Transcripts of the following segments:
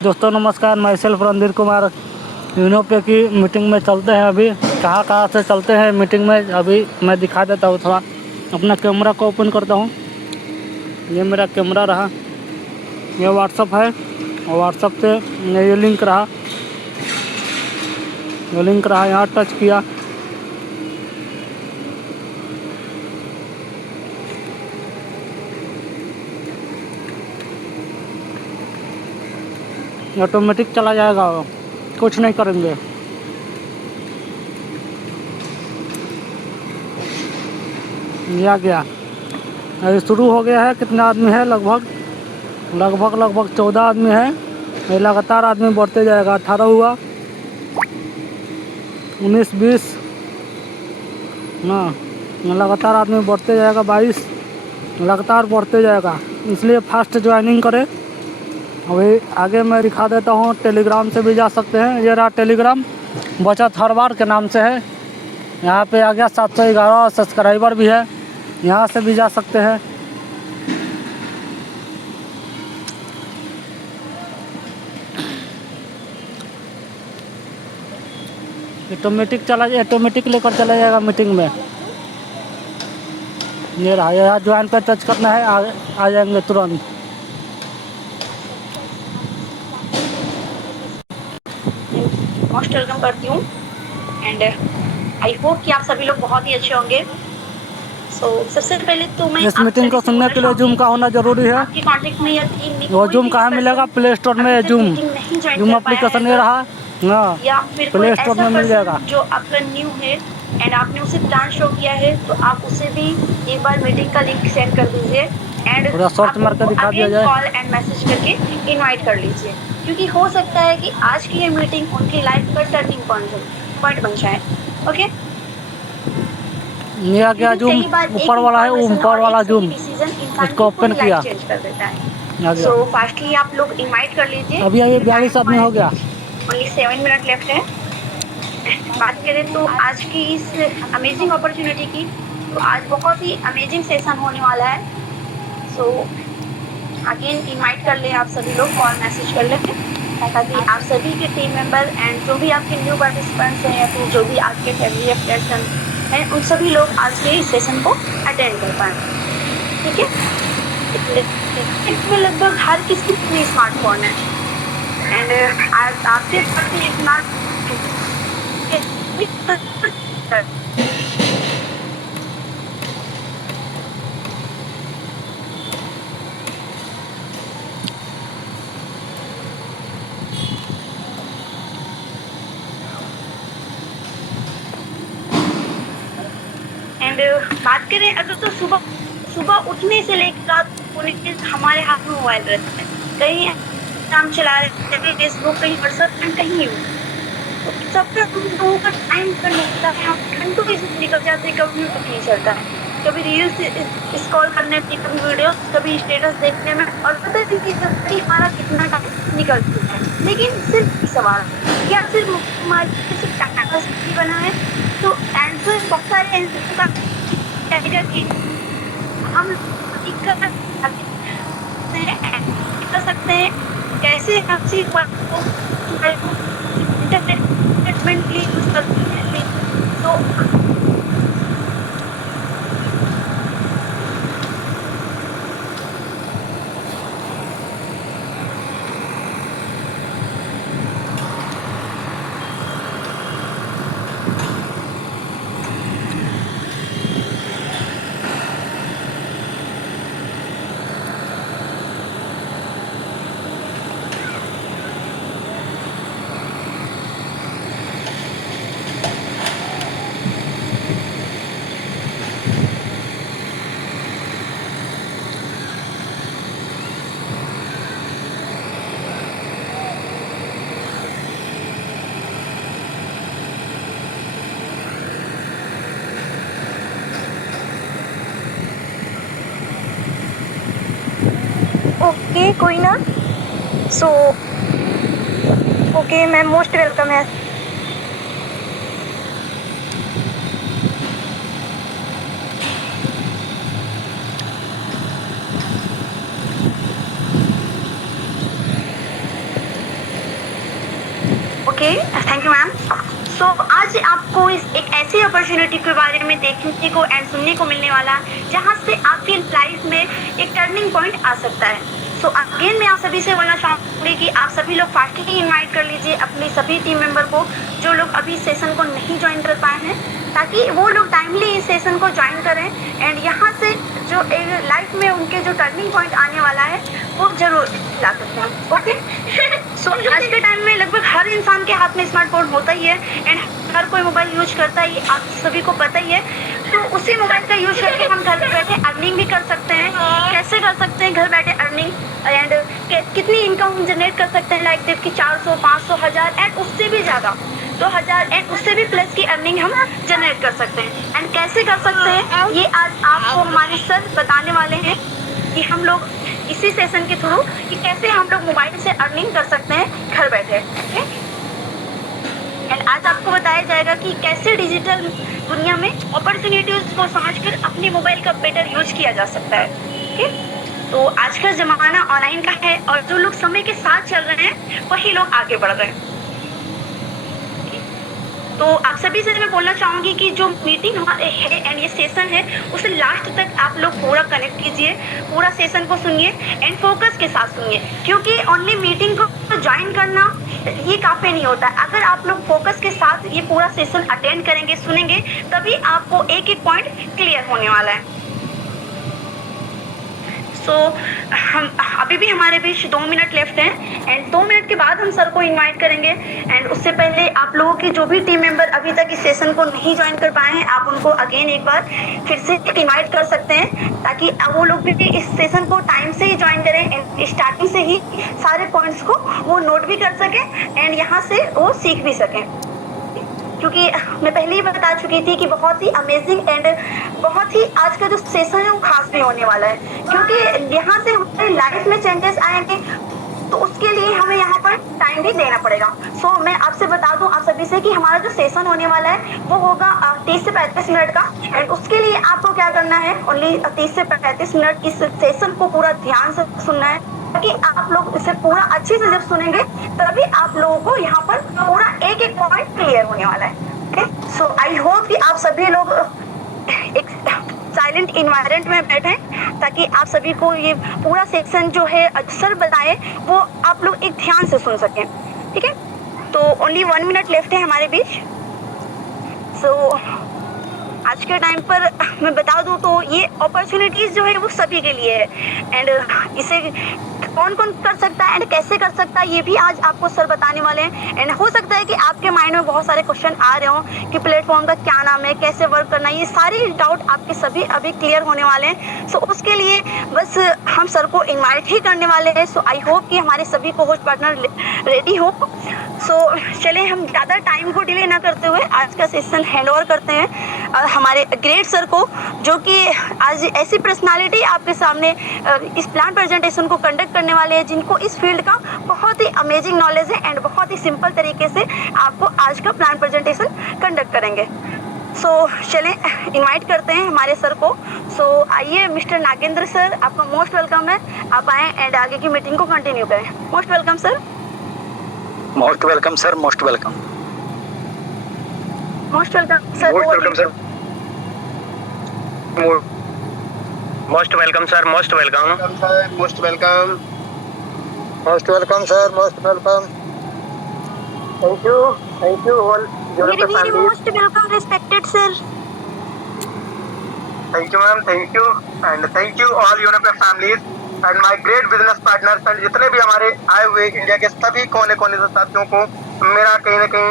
दोस्तों नमस्कार, मैं सेल्फ रणधीर कुमार यूनोपे की मीटिंग में चलते हैं। अभी कहाँ से चलते हैं मीटिंग में, अभी मैं दिखा देता हूँ। थोड़ा अपना कैमरा को ओपन करता हूँ। ये मेरा कैमरा रहा, ये व्हाट्सअप है और व्हाट्सअप से ये लिंक रहा, यहाँ टच किया। ऑटोमेटिक चला जाएगा, कुछ नहीं करेंगे। ये आ गया, अभी शुरू हो गया है। कितना आदमी है? लगभग 14 आदमी है। ये लगातार आदमी बढ़ते जाएगा। 18 हुआ, 19, 20 ना, लगातार आदमी बढ़ते जाएगा। 22 लगातार बढ़ते जाएगा, इसलिए फास्ट ज्वाइनिंग करें। अभी आगे मैं दिखा देता हूँ। टेलीग्राम से भी जा सकते हैं। ये रहा टेलीग्राम, बचत हर बार के नाम से है। यहाँ पे आ गया 711 सब्सक्राइबर भी है, यहाँ से भी जा सकते हैं। ऑटोमेटिक लेकर चला जाएगा मीटिंग में। ये रहा, यहाँ ज्वाइन पर टच करना है, आ जाएंगे तुरंत। मोस्ट वेलकम करती हूँ एंड आई होप कि आप सभी लोग बहुत ही अच्छे होंगे। सबसे पहले तो मैं इस मीटिंग को सुनने के लिए जूम का होना जरूरी है। आपके कांटेक्ट में या टीम में वो जूम कहाँ मिलेगा? प्ले स्टोर में जूम एप्लीकेशन ये रहा ना, या फिर कोई प्ले स्टोर में मिल जाएगा। जो आपका न्यू है एंड आपने उसे प्लान शो किया है, तो आप उसे भी एक बार मीटिंग का लिंक सेंड कर दीजिए एंड थोड़ा शॉर्ट मार कर दिखा दिया जाए। कॉल एंड मैसेज करके इनवाइट कर लीजिए, क्योंकि हो सकता है कि आज की ये मीटिंग उनकी लाइफ का टर्निंग पॉइंट बन जाए। ओके, ये आ गया जूम, ऊपर वाला है, ऊपर वाला जूम, इसको ओपन किया। चेंज कर देता है। सो फास्टली आप लोग इनवाइट कर लीजिए। अभी 42 आदमी हो गया। ओनली 7 मिनट लेफ्ट है। बात करें तो आज की इस अमेजिंग अपॉर्चुनिटी की, तो आज बहुत ही अमेजिंग सेशन होने वाला है। सो अगेन इनवाइट कर ले आप सभी लोग, कॉल मैसेज कर लेते, ताकि आप सभी के टीम मेंबर एंड जो भी आपके न्यू पार्टिसिपेंट्स हैं या फिर जो भी आपके फैमिली या फ्रेंड्स हैं, उन सभी लोग आज के इस सेशन को अटेंड कर पाएँ। ठीक है, इसमें लगभग हर किसी में स्मार्टफोन है एंड आज आपके स्मार्ट एंड बात करें अगर तो सुबह उठने से लेकर रात सोने तक हमारे हाथ में मोबाइल रहता है। कहीं काम चला रहे हैं, फेसबुक, कहीं व्हाट्सएप एंड कहीं सब लोगों का टाइम स्पेंड होता है। हम घंटों की निकल जाते हैं, कभी पता नहीं चलता है। कभी रील्स स्क्रॉल करने में, कभी वीडियो, कभी स्टेटस देखने में, और पता नहीं कि हमारा कितना टाइम निकल चुका है। लेकिन सिर्फ सवाल क्या सिर्फ हमारे सिर्फ बना है? तो आंसर बहुत सारे आंसर का कि हम कर सकते हैं कैसे हम चीज को इंटरटेनमेंटली यूज कर सकते हैं। तो ओके, कोई ना। सो ओके, मैं मोस्ट वेलकम है। Okay, thank you ma'am. So आज आपको इस एक ऐसी अपॉर्चुनिटी के बारे में देखने को एंड सुनने को मिलने वाला है जहाँ से आपकी लाइफ में एक टर्निंग पॉइंट आ सकता है। सो अगेन मैं आप सभी से बोलना चाहूँगी कि आप सभी लोग फास्टली इनवाइट कर लीजिए अपने सभी टीम मेंबर को जो लोग अभी सेशन को नहीं ज्वाइन कर पाए हैं, ताकि वो लोग टाइमली इस सेशन को ज्वाइन करें एंड यहाँ से जो एक लाइफ में उनके जो टर्निंग पॉइंट आने वाला है वो जरूर ला सकते हैं। ओके, सो आज के टाइम में लगभग हर इंसान के हाथ में स्मार्टफोन होता ही है एंड हर कोई मोबाइल यूज करता ही, आप सभी को पता ही है। तो उसी मोबाइल का यूज करके हम घर बैठे अर्निंग भी कर सकते हैं। कैसे कर सकते हैं घर बैठे अर्निंग एंड कितनी इनकम जनरेट कर सकते हैं, लाइक कि 400, 500, 1000 एंड उससे भी ज़्यादा 2000 एंड उससे भी प्लस की अर्निंग हम जनरेट कर सकते हैं। एंड कैसे कर सकते हैं ये आज आपको हमारे सर बताने वाले हैं कि हम लोग इसी सेशन के थ्रू कि कैसे हम लोग मोबाइल से अर्निंग कर सकते हैं घर बैठे। ओके, एंड आज आपको बताया जाएगा कि कैसे डिजिटल दुनिया में अपॉर्चुनिटीज को समझकर अपने मोबाइल का बेटर यूज किया जा सकता है। ओके, तो आज का ज़माना ऑनलाइन का है और जो लोग समय के साथ चल रहे हैं वही लोग आगे बढ़ रहे हैं। तो आप सभी से मैं बोलना चाहूँगी कि जो मीटिंग है एंड ये सेशन है उसे लास्ट तक आप लोग पूरा कनेक्ट कीजिए, पूरा सेशन को सुनिए एंड फोकस के साथ सुनिए, क्योंकि ओनली मीटिंग को ज्वाइन करना ये काफ़ी नहीं होता। अगर आप लोग फोकस के साथ ये पूरा सेशन अटेंड करेंगे, सुनेंगे, तभी आपको एक एक पॉइंट क्लियर होने वाला है। सो हम अभी भी हमारे बीच 2 मिनट लेफ्ट हैं एंड 2 मिनट के बाद हम सर को इनवाइट करेंगे एंड उससे पहले आप लोगों के जो भी टीम मेंबर अभी तक इस सेशन को नहीं ज्वाइन कर पाए हैं, आप उनको अगेन एक बार फिर से इनवाइट कर सकते हैं, ताकि वो लोग भी इस सेशन को टाइम से ही ज्वाइन करें एंड स्टार्टिंग से ही सारे पॉइंट्स को वो नोट भी कर सकें एंड यहाँ से वो सीख भी सकें। क्योंकि मैं पहले ही बता चुकी थी कि बहुत ही अमेजिंग एंड बहुत ही आज का जो सेशन है वो खास भी होने वाला है, क्योंकि यहाँ से हमारी लाइफ में चेंजेस आएंगे, तो उसके लिए हमें यहाँ पर टाइम भी देना पड़ेगा। सो मैं आपसे बता दूँ आप सभी से कि हमारा जो सेशन होने वाला है वो होगा 30 से 35 मिनट का एंड उसके लिए आपको क्या करना है, ओनली 30 से 35 मिनट इस सेशन को पूरा ध्यान से सुनना है, ताकि आप लोग इसे पूरा अच्छे से जब सुनेंगे तभी आप लोगों को यहाँ पर पूरा एक एक पॉइंट क्लियर होने वाला है। ओके, सो आई होप कि आप सभी लोग एक साइलेंट इन्वायरमेंट में बैठे ताकि आप सभी को ये पूरा सेक्शन जो है सर बताए वो आप लोग एक ध्यान से सुन सकें। ठीक है, तो ओनली 1 मिनट लेफ्ट है हमारे बीच। सो आज के टाइम पर मैं बता दूं तो ये अपॉर्चुनिटीज़ जो है वो सभी के लिए है एंड इसे कौन कौन कर सकता है एंड कैसे कर सकता है ये भी आज आपको सर बताने वाले हैं। एंड हो सकता है कि आपके माइंड में बहुत सारे क्वेश्चन आ रहे हों कि प्लेटफॉर्म का क्या नाम है, कैसे वर्क करना है, ये सारे डाउट आपके सभी अभी क्लियर होने वाले हैं। सो उसके लिए बस हम सर को इन्वाइट ही करने वाले हैं। सो आई होप कि हमारे सभी को होस्ट पार्टनर रेडी हो। सो चले हम ज़्यादा टाइम को डिले ना करते हुए आज का सेशन हैंड ओवर करते हैं हमारे ग्रेट सर को, जो कि आज ऐसी पर्सनालिटी आपके सामने इस प्लान प्रेजेंटेशन को कंडक्ट करने वाले हैं जिनको इस फील्ड का बहुत ही अमेजिंग नॉलेज है एंड बहुत ही सिंपल तरीके से आपको आज का प्लान प्रेजेंटेशन कंडक्ट करेंगे। सो चलें इनवाइट करते हैं हमारे सर को। सो आइए मिस्टर नागेंद्र सर, आपका मोस्ट वेलकम है, आप आएँ एंड आगे की मीटिंग को कंटिन्यू करें। Most welcome sir. Most welcome sir, most welcome. Most welcome sir. Most welcome sir. Most welcome sir, most welcome. Most welcome, most welcome sir, most welcome. Thank you all unit family. Most welcome respected sir. Thank you ma'am, thank you and thank you all unit families and my great business partners and जितने भी हमारे आए हुए India के सभी कोने कोने से साथियों को मेरा कहीं ना कहीं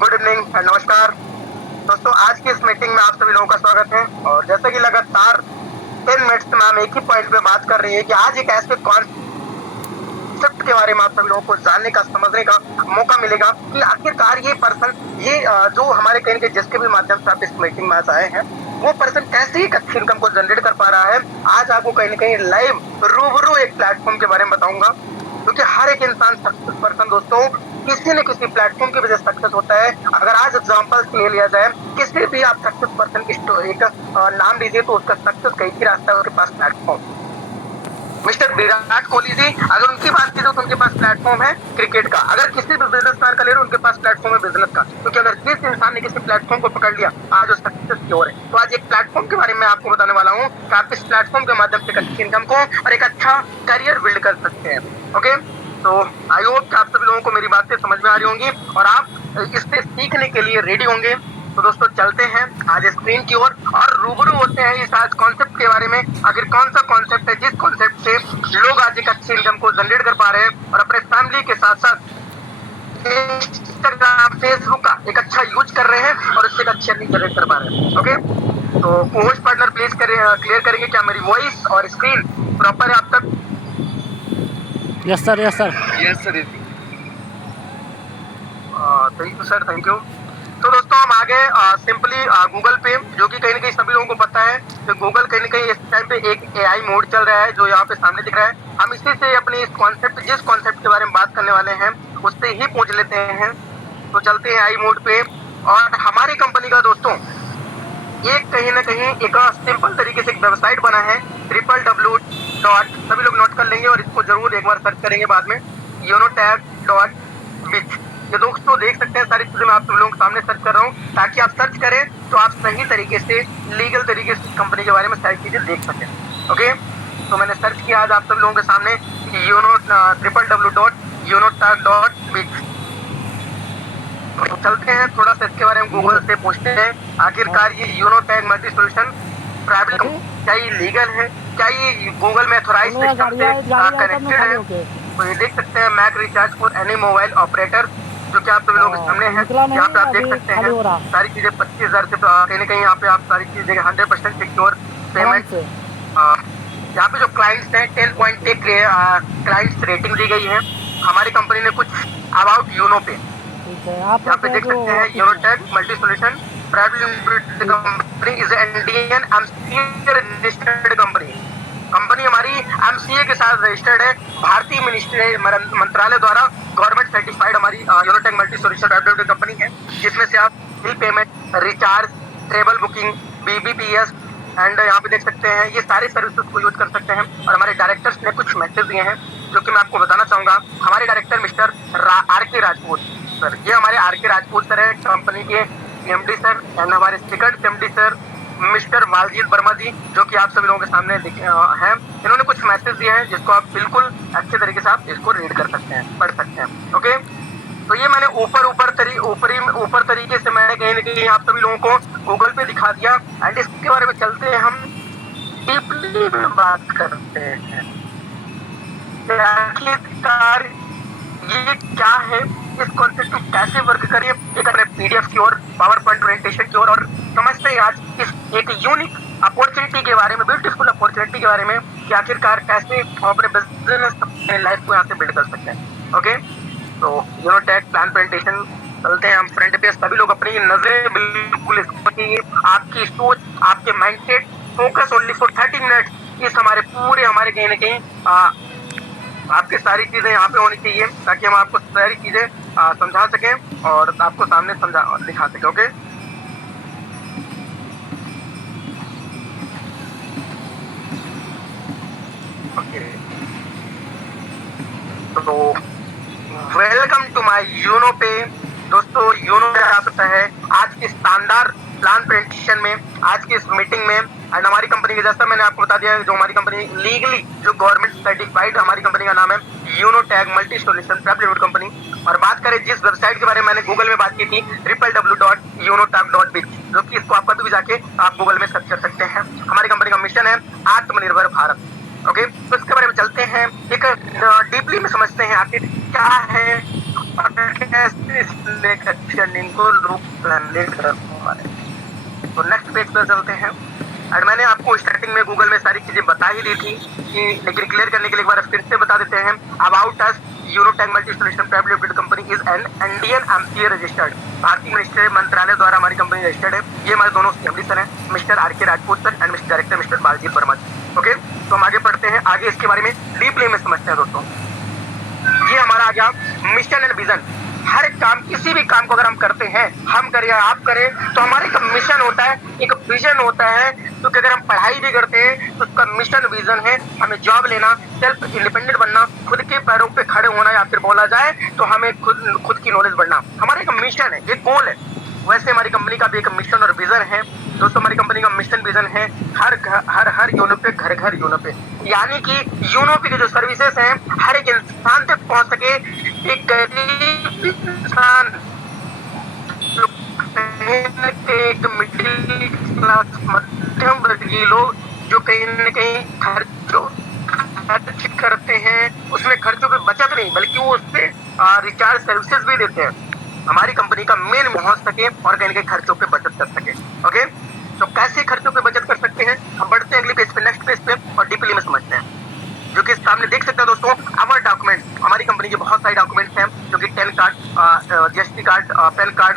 गुड इवनिंग एंड नमस्कार। दोस्तों आज की इस मीटिंग में आप सभी लोगों का स्वागत है और जैसे कि लगातार 10 मिनट्स में मैम एक ही पॉइंट पे बात कर रही है कि आज एक ऐसे कॉन्सेप्ट के बारे में आप सभी लोगों को जानने का, समझने का मौका मिलेगा कि आखिरकार ये पर्सन ये जो हमारे कहीं के जिसके भी माध्यम से आप इस मीटिंग में आज आए हैं वो पर्सन कैसे एक अच्छी इनकम को जनरेट कर पा रहा है। आज आपको कहीं ना कहीं लाइव रूबरू एक प्लेटफॉर्म के बारे में बताऊंगा, क्योंकि हर एक इंसान सक्सेस पर्सन दोस्तों किसी न किसी प्लेटफॉर्म की वजह से सक्सेस होता है। अगर आज एग्जांपल ले लिया जाए किसी भी आप सक्सेस पर्सन की एक नाम लीजिए तो उसका सक्सेस का एक ही रास्ता है, उसके पास प्लेटफॉर्म। मिस्टर विराट कोहली जी, अगर उनकी बात की तो उनके पास प्लेटफॉर्म है क्रिकेट का। अगर किसी भी बिजनेसमैन का ले लो, उनके पास प्लेटफॉर्म है बिजनेस का। क्योंकि अगर जिस इंसान ने किसी प्लेटफॉर्म को पकड़ लिया, आज वो सक्सेस की ओर है। तो आज एक प्लेटफॉर्म के बारे में आपको बताने वाला हूँ कि आप इस प्लेटफॉर्म के माध्यम से एक अच्छी इनकम को और एक अच्छा करियर बिल्ड कर सकते हैं। ओके, तो आई होप कि आप सभी लोगों को मेरी बातें समझ में आ रही होंगी और आप इससे सीखने के लिए रेडी होंगे। तो दोस्तों चलते हैं आज स्क्रीन की ओर और रूबरू होते हैं इस आज कॉन्सेप्ट के बारे में। आखिर कौन सा कॉन्सेप्ट है जिस कॉन्सेप्ट से लोग आज एक अच्छी इनकम को जनरेट कर पा रहे हैं और अपने फैमिली के साथ साथ इंस्टाग्राम फेसबुक का एक अच्छा यूज कर रहे हैं और उससे एक अच्छी अर्निंग जनरेट कर पा रहे हैं। ओके, तो होस्ट पार्टनर प्लीज क्लियर करेंगे क्या मेरी वॉइस और स्क्रीन प्रॉपर है आप तक? Yes sir, yes sir. Yes sir. Thank you sir, thank you. तो दोस्तों हम आगे सिंपली गूगल पे, जो कि कहीं ना कहीं सभी लोगों को पता है कि गूगल कहीं ना कहीं इस टाइम पे एक एआई मोड चल रहा है जो यहाँ पे सामने दिख रहा है। हम इसी से अपने इस कॉन्सेप्ट, जिस कॉन्सेप्ट के बारे में बात करने वाले हैं उससे ही पूछ लेते हैं। तो चलते हैं एआई मोड पे। और हमारी कंपनी का दोस्तों एक कहीं ना कहीं एक सिंपल तरीके से एक वेबसाइट बना है www. सभी लोग नोट कर लेंगे और इसको जरूर एक बार सर्च करेंगे बाद में, YONOTAG.biz। ये दोस्तों देख सकते हैं सारी चीजें मैं आप सब लोगों के सामने सर्च कर रहा हूँ ताकि आप सर्च करें तो आप सही तरीके से लीगल तरीके से कंपनी के बारे में सारी चीजें देख सकें। ओके, तो मैंने सर्च किया आज आप सब लोगों के सामने www.yonotag.biz। तो चलते हैं थोड़ा सा इसके बारे में गूगल से पूछते हैं आखिरकार ये YONOTAG मल्टी सोल्यूशन प्राइवेट क्या ये लीगल है, क्या ये गूगल में ऑथराइज्ड सिस्टम से कनेक्टेड है। तो ये देख सकते हैं make recharge for any mobile operator, जो कि आप सभी लोगों के सामने है। यहाँ पे आप देख सकते हैं सारी चीजें 25,000 से कहीं ना कहीं यहाँ पे आप सारी चीजें 100% सिक्योर पेमेंट। यहाँ पे जो क्लाइंट्स हैं 10.8 क्लाइंट्स रेटिंग दी गई है हमारी कंपनी ने कुछ अबाउट यूनो पे। यहाँ पे देख सकते हैं YONOTAG multi solution private limited company is Indian MCA registered company. Company हमारी एमसीए के साथ रजिस्टर्ड है, भारतीय मिनिस्ट्री मंत्रालय द्वारा गवर्नमेंट सर्टिफाइड हमारी YONOTAG multi solution private limited company है, जिसमें से आप bill payment, recharge, travel booking, BBPS and यहाँ पे देख सकते हैं ये सारे सर्विसेज को यूज कर सकते हैं। और हमारे डायरेक्टर्स ने कुछ मैसेज दिए हैं जो कि मैं आपको बताना चाहूंगा। हमारे director mister RK Rajput sir, ये हमारे RK राजपूत सर है कंपनी के MD सर, एंड हमारे second MD sir mister Waljeet Verma ji, जो कि आप सभी लोगों के सामने हैं। इन्होंने कुछ मैसेज दिए हैं जिसको आप बिल्कुल अच्छे तरीके से आप इसको रीड कर सकते हैं, पढ़ सकते हैं। ओके, तो ये मैंने ऊपर तरीके से मैंने कहीं ना कहीं आप सभी लोगों को गूगल पे दिखा दिया। एंड इसके बारे में चलते हैं हम डीपली में बात करते हैं आखिरकार ये क्या है, इस कॉन्सेप्ट को कैसे वर्क करिए, एक अपने PDF की ओर, पावर पॉइंट प्रेजेंटेशन की ओर, और समझते हैं आज इस एक यूनिक अपॉर्चुनिटी के बारे में, ब्यूटीफुल अपॉर्चुनिटी के बारे में कि आखिरकार कैसे हम अपने बिजनेस, अपने लाइफ को यहाँ से बिल्ड कर सकते हैं। ओके, तो YONOTAG प्लान प्रेजेंटेशन चलते हैं हम फ्रंट पे। सभी लोग अपनी नजरें बिल्कुल आपकी सोच, आपके mindset, focus only for 30 minutes इस हमारे कहीं ना कहीं आपकी सारी चीजें यहाँ पे होनी चाहिए ताकि हम आपको सारी चीजें समझा सकें और आपको सामने दिखा सकें। ओके, तो वेलकम टू माय योनो पे। दोस्तों योनो क्या सकता है आज की शानदार प्लान प्रेजेंटेशन में, आज की इस मीटिंग में। एंड हमारी कंपनी के जैसा मैंने आपको बता दिया जो हमारी कंपनी लीगली जो गवर्नमेंट सर्टिफाइड, हमारी कंपनी का नाम है YONOTAG multi solution private limited company. और बात करें जिस वेबसाइट के बारे में मैंने गूगल में बात की थी www.yonotag.biz, जो कि इसको आप कभी भी जाके आप गूगल में सर्च कर सकते हैं। हमारी कंपनी का मिशन है आत्मनिर्भर भारत। ओके, तो इसके बारे में चलते हैं, एक डीपली में समझते हैं आखिर क्या है और कैसे को लोग तो नेक्स्ट पेज पर चलते हैं। और मैंने आपको स्टार्टिंग में गूगल में सारी चीजें बता ही दी थी कि, लेकिन क्लियर करने के लिए एक बार फिर से बता देते हैं। About us YONOTAG multi solution private limited company is an Indian MCA registered, भारतीय मिनिस्ट्री मंत्रालय द्वारा हमारी कंपनी रजिस्टर्ड है। ये हमारे दोनों MD सर हैं, mister RK Rajput sir and mister director mister Waljeet Verma ji. Okay, तो हम आगे पढ़ते हैं, आगे इसके बारे में डीपली में समझते हैं। दोस्तों ये हमारा आ गया मिशन एंड विजन। हर काम, किसी भी काम को अगर हम करते हैं, हम करें या आप करें, तो हमारा एक मिशन होता है, एक विजन होता है। क्योंकि अगर हम पढ़ाई भी करते हैं तो उसका मिशन विजन है हमें जॉब लेना, सेल्फ इंडिपेंडेंट बनना, खुद के पैरों पे खड़े होना, या फिर बोला जाए तो हमें खुद की नॉलेज बढ़ना। हमारा एक मिशन है, एक गोल है। वैसे हमारी कंपनी का भी एक मिशन और विजन है दोस्तों। हमारी कंपनी का मिशन विजन है हर यूनो पे, घर घर यूनो पे, यानी कि यूनो पे की जो सर्विसेज हैं हर एक इंसान तक पहुंच सके। एक गरीब इंसान, एक मिडिल क्लास, मध्यम वर्गीय लोग जो कहीं न कहीं खर्च करते हैं, उसमें खर्चों पे बचत नहीं बल्कि वो उस पे रिचार्ज सर्विसेज भी देते हैं। हमारी कंपनी का मेन पहुंच सके और कहीं न कहीं खर्चों पे बचत कर सके। ओके, तो कैसे खर्चों पे बचत कर सकते हैं, हम बढ़ते हैं अगली पेज पे, नेक्स्ट पेज पे, और डीपली में समझते हैं। जो कि सामने देख सकते हैं दोस्तों, अवर डॉक्यूमेंट, हमारी कंपनी के बहुत सारे डॉक्यूमेंट्स हैं, जो कि 10 card, GST card, pan card,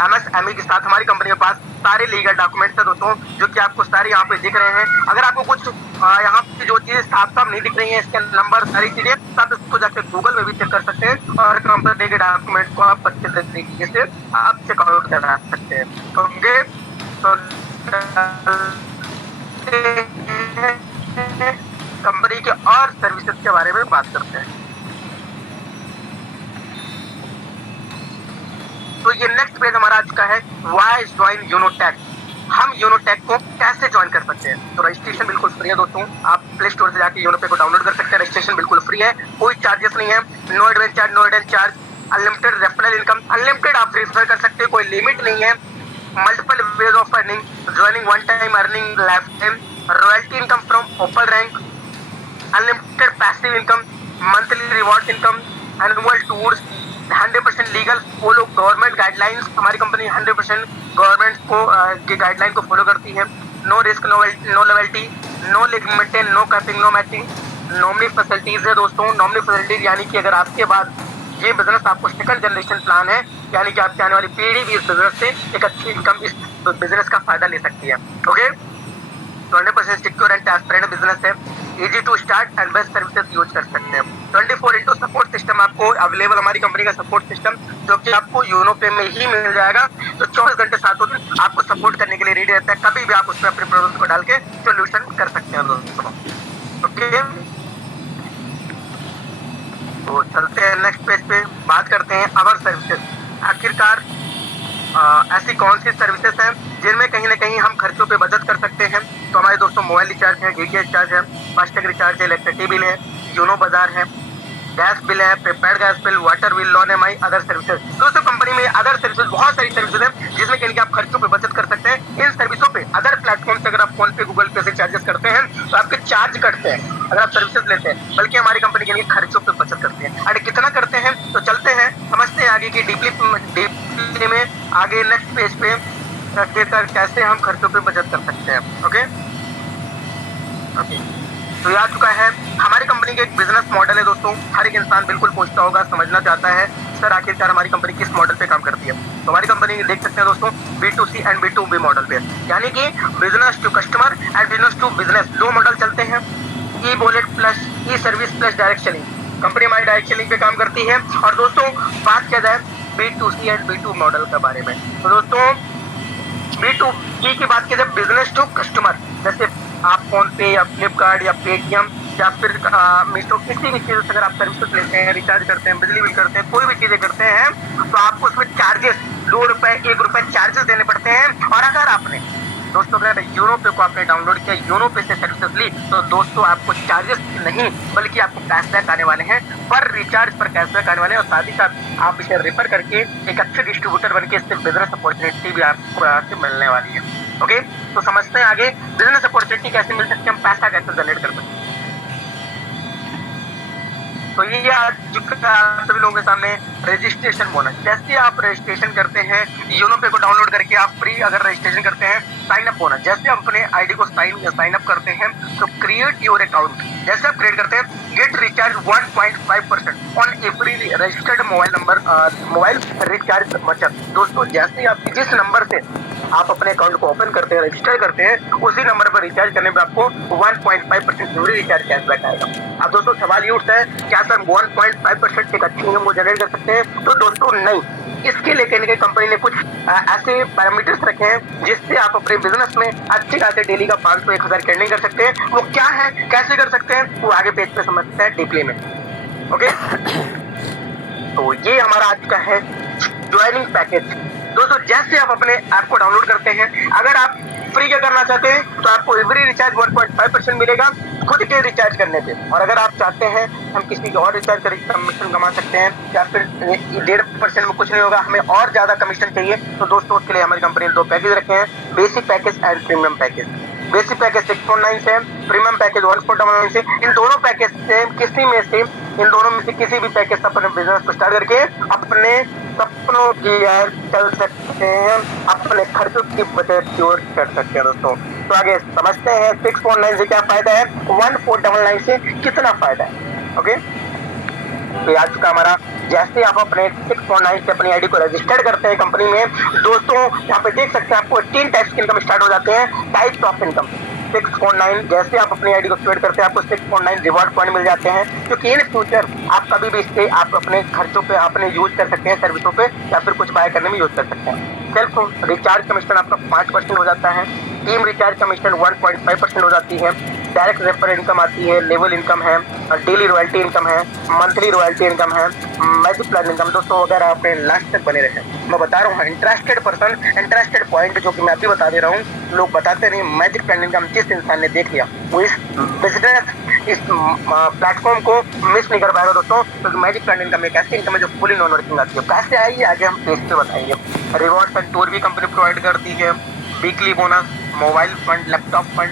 MSME के साथ हमारी कंपनी के पास सारे लीगल डॉक्यूमेंट्स हैं दोस्तों, जो कि आपको सारे यहाँ पे दिख रहे हैं। अगर आपको कुछ यहाँ पे जो चीजें साफ साफ नहीं दिख रही है, इसके नंबर, सारी चीजें, तो आप इसको जाकर गूगल में भी चेक कर सकते हैं और कंपनी के डॉक्यूमेंट को आप अच्छे तरीके से आप चेकआउट करा सकते हैं। ओके, तो कंपनी के और सर्विसेज के बारे में बात करते हैं। तो ये नेक्स्ट पेज हमारा आ चुका है, व्हाई ज्वाइन यूनोटेक। हम यूनोटेक को कैसे ज्वाइन कर सकते हैं? तो रजिस्ट्रेशन बिल्कुल फ्री है दोस्तों, आप प्ले स्टोर से जाके यूनोपे को डाउनलोड कर सकते हैं। रजिस्ट्रेशन बिल्कुल फ्री है, कोई चार्जेस नहीं है, no advance charge, no hidden charge, unlimited referral income, unlimited आप रेफर कर सकते हैं, कोई लिमिट नहीं है, multiple ways of earning, joining one time earning, life time, royalty income from open rank, unlimited passive income, monthly reward income, annual tours, 100% legal, follow government guidelines. हमारी company 100% government को की guideline को follow करती है। No risk, no loyalty, no limited, no capping, no matching. Nominee facilities है दोस्तों, nominee facilities यानी कि अगर आपके बाद ये बिजनेस आपको सेकंड जनरेशन प्लान है, यानी कि आपकी आने वाली पीढ़ी भी इस बिजनेस से एक अच्छी इनकम, इस बिजनेस का फायदा ले सकती है। Okay, 100% secure and transparent business है, easy to start and best services use कर सकते हैं। 24x सपोर्ट सिस्टम आपको अवेलेबल, हमारी कंपनी का सपोर्ट सिस्टम जो कि आपको यूनोपे में ही मिल जाएगा। तो 24 घंटे 7 दिन आपको सपोर्ट करने के लिए रेडी रहता है, कभी भी आप उसमें अपने प्रॉब्लम को डाल के सोल्यूशन कर सकते हैं दोस्तों। ओके, तो चलते हैं नेक्स्ट पेज पे, बात करते हैं अवर सर्विसेज। आखिरकार ऐसी कौन सी सर्विसेज हैं जिनमें कहीं ना कहीं हम खर्चों पे बचत कर सकते हैं? तो हमारे दोस्तों मोबाइल रिचार्ज है, डीटीएच रिचार्ज है, फास्टैग रिचार्ज है, इलेक्ट्रिसिटी बिल है, यूनो बाजार है, गैस बिल है, prepaid gas bill, water bill, loan EMI, other services. दोस्तों कंपनी में अदर सर्विसेज, बहुत सारी सर्विसेज हैं जिसमें कहीं आप खर्चों पे बचत कर सकते हैं। इन सर्विसों पे अदर प्लेटफॉर्म से अगर आप फोन पे, गूगल पे से चार्जेस करते हैं तो आपके चार्ज कटते हैं अगर आप सर्विसेज लेते हैं, बल्कि हमारी कंपनी के लिए खर्चों पे बचत करते हैं। अरे कितना करते हैं, तो चलते हैं समझते हैं आगे की डीपली में, आगे नेक्स्ट पेज पे कैसे हम खर्चों पे बचत कर सकते हैं। ओके, तो ये आ चुका है हमारी कंपनी के एक बिजनेस मॉडल है दोस्तों। हर एक इंसान बिल्कुल पूछता होगा, समझना चाहता है, सर आखिरकार हमारी कंपनी किस मॉडल पे काम करती है? तो हमारी कंपनी देख सकते हैं दोस्तों, B2C एंड B2B मॉडल पे, यानी कि business to customer and business to business, दो मॉडल चलते हैं। E wallet plus e service plus direct selling, company हमारी डायरेक्ट सेलिंग पे काम करती है। और दोस्तों बात किया जाए B2C एंड B2 मॉडल के बारे में, तो दोस्तों B2B की बात की जाए, बिजनेस टू कस्टमर, जैसे आप फोन पे या फ्लिपकार्ट या पेटीएम या फिर मीशो, किसी भी चीज से अगर आप सर्विसेज लेते हैं, रिचार्ज करते हैं, बिजली बिल करते हैं, कोई भी चीजें करते हैं, तो आपको उसमें चार्जेस 2 रुपए 1 रुपए चार्जेस देने पड़ते हैं। और अगर आपने दोस्तों अगर यूनोपे को आपने डाउनलोड किया, यूनोपे से सर्विसेज ली, तो दोस्तों आपको चार्जेस नहीं बल्कि आपको कैशबैक आने वाले हैं, पर रिचार्ज पर कैशबैक आने वाले हैं। और साथ ही साथ आप इसे रेफर करके एक अच्छे डिस्ट्रीब्यूटर बन के इससे बिजनेस अपॉर्चुनिटी भी आपको यहाँ से मिलने वाली है। ओके, तो समझते हैं आगे बिजनेस अपॉर्चुनिटी कैसे मिल सकती है, हम पैसा कैसे जनरेट कर सकते हैं। तो ये आज सभी लोगों के सामने रजिस्ट्रेशन बोनस। जैसे आप रजिस्ट्रेशन करते हैं यूनोपे को डाउनलोड करके, आप फ्री अगर रजिस्ट्रेशन करते हैं, साइन अप बोनस, जैसे आप अपने आईडी को साइन अप करते हैं, तो क्रिएट योर अकाउंट, जैसे आप क्रिएट करते हैं, get recharge 1.5% on every registered mobile number, mobile recharge मचत। दोस्तों जैसे आप जिस नंबर से आप अपने अकाउंट को ओपन करते हैं, रजिस्टर करते हैं, उसी नंबर पर रिचार्ज करने पर आपको 1.5% एवरी रिचार्ज कैशबैक आएगा। अब दोस्तों सवाल ये उठता है, क्या सर 1.5% एक अच्छी इनकम को जनरेट कर सकते हैं? तो दोस्तों नहीं, इसके लिए कहीं कंपनी ने कुछ ऐसे पैरामीटर्स रखे हैं जिससे आप अपने बिजनेस में अच्छी खासी डेली का 500-1000 की अर्निंग कर सकते हैं। वो क्या है, कैसे कर सकते हैं, वो आगे पेज पे समझते हैं डीपली में। ओके, तो ये हमारा आज का है ज्वाइनिंग पैकेज। दोस्तों जैसे आप अपने ऐप को डाउनलोड करते हैं, अगर आप फ्री का करना चाहते हैं तो आपको एवरी रिचार्ज 1.5% मिलेगा खुद के रिचार्ज करने पे, और अगर आप चाहते हैं हम किसी और रिचार्ज कर कमीशन कमा सकते हैं या फिर 1.5% में कुछ नहीं होगा, हमें और ज्यादा कमीशन चाहिए, तो दोस्तों उसके लिए हमारी कंपनी ने 2 पैकेज रखे हैं, basic package and premium package. Basic package 649 से, प्रीमियम पैकेज 1499 से। इन दोनों पैकेज से किसी भी पैकेज से अपने बिजनेस को स्टार्ट करके अपने सपनों की यार चल सकते हैं, अपने खर्चों की बचत की ओर कर सकते हैं दोस्तों। तो आगे समझते हैं 649 से क्या फायदा है, 1499 से कितना फायदा है। ओके, तो आज का हमारा, जैसे आप अपने 649 से अपनी आईडी को रजिस्टर करते हैं कंपनी में, दोस्तों यहाँ पे देख सकते हैं आपको 3 टाइप्स की इनकम स्टार्ट हो जाते हैं, टाइप्स ऑफ इनकम। 649 जैसे आप अपनी आईडी को एक्टिवेट करते हैं आपको 649 रिवॉर्ड पॉइंट मिल जाते हैं, क्योंकि इन फ्यूचर आप कभी भी इससे आप अपने खर्चों पे अपने यूज कर सकते हैं, सर्विसों पे या फिर कुछ बाय करने में यूज कर सकते हैं। सेल्फ रिचार्ज कमीशन आपका 5% हो जाता है, टीम रिचार्ज कमीशन 1.5% हो जाती है, डायरेक्ट रेफर इनकम आती है, लेवल इनकम है, डेली रॉयल्टी इनकम है, मंथली रॉयल्टी इनकम है, मैजिक प्लान इनकम। दोस्तों अगर आप लास्ट तक बने रहे, मैं बता रहा हूँ इंटरेस्टेड पर्सन, इंटरेस्टेड पॉइंट जो कि मैं अभी बता दे रहा हूँ, लोग बताते नहीं। मैजिक प्लान इनकम जिस इंसान ने देख लिया वो इस बिजनेस, इस प्लेटफॉर्म को मिस नहीं कर पाएगा दोस्तों, क्योंकि मैजिक प्लान इनकम एक ऐसी इनकम है जो फुली नॉन वर्किंग आती है। कैसे आएगी आगे हम पेज पे बताएंगे। रिवॉर्ड एंड टूर भी कंपनी प्रोवाइड करती है, weekly bonus, mobile fund, laptop fund,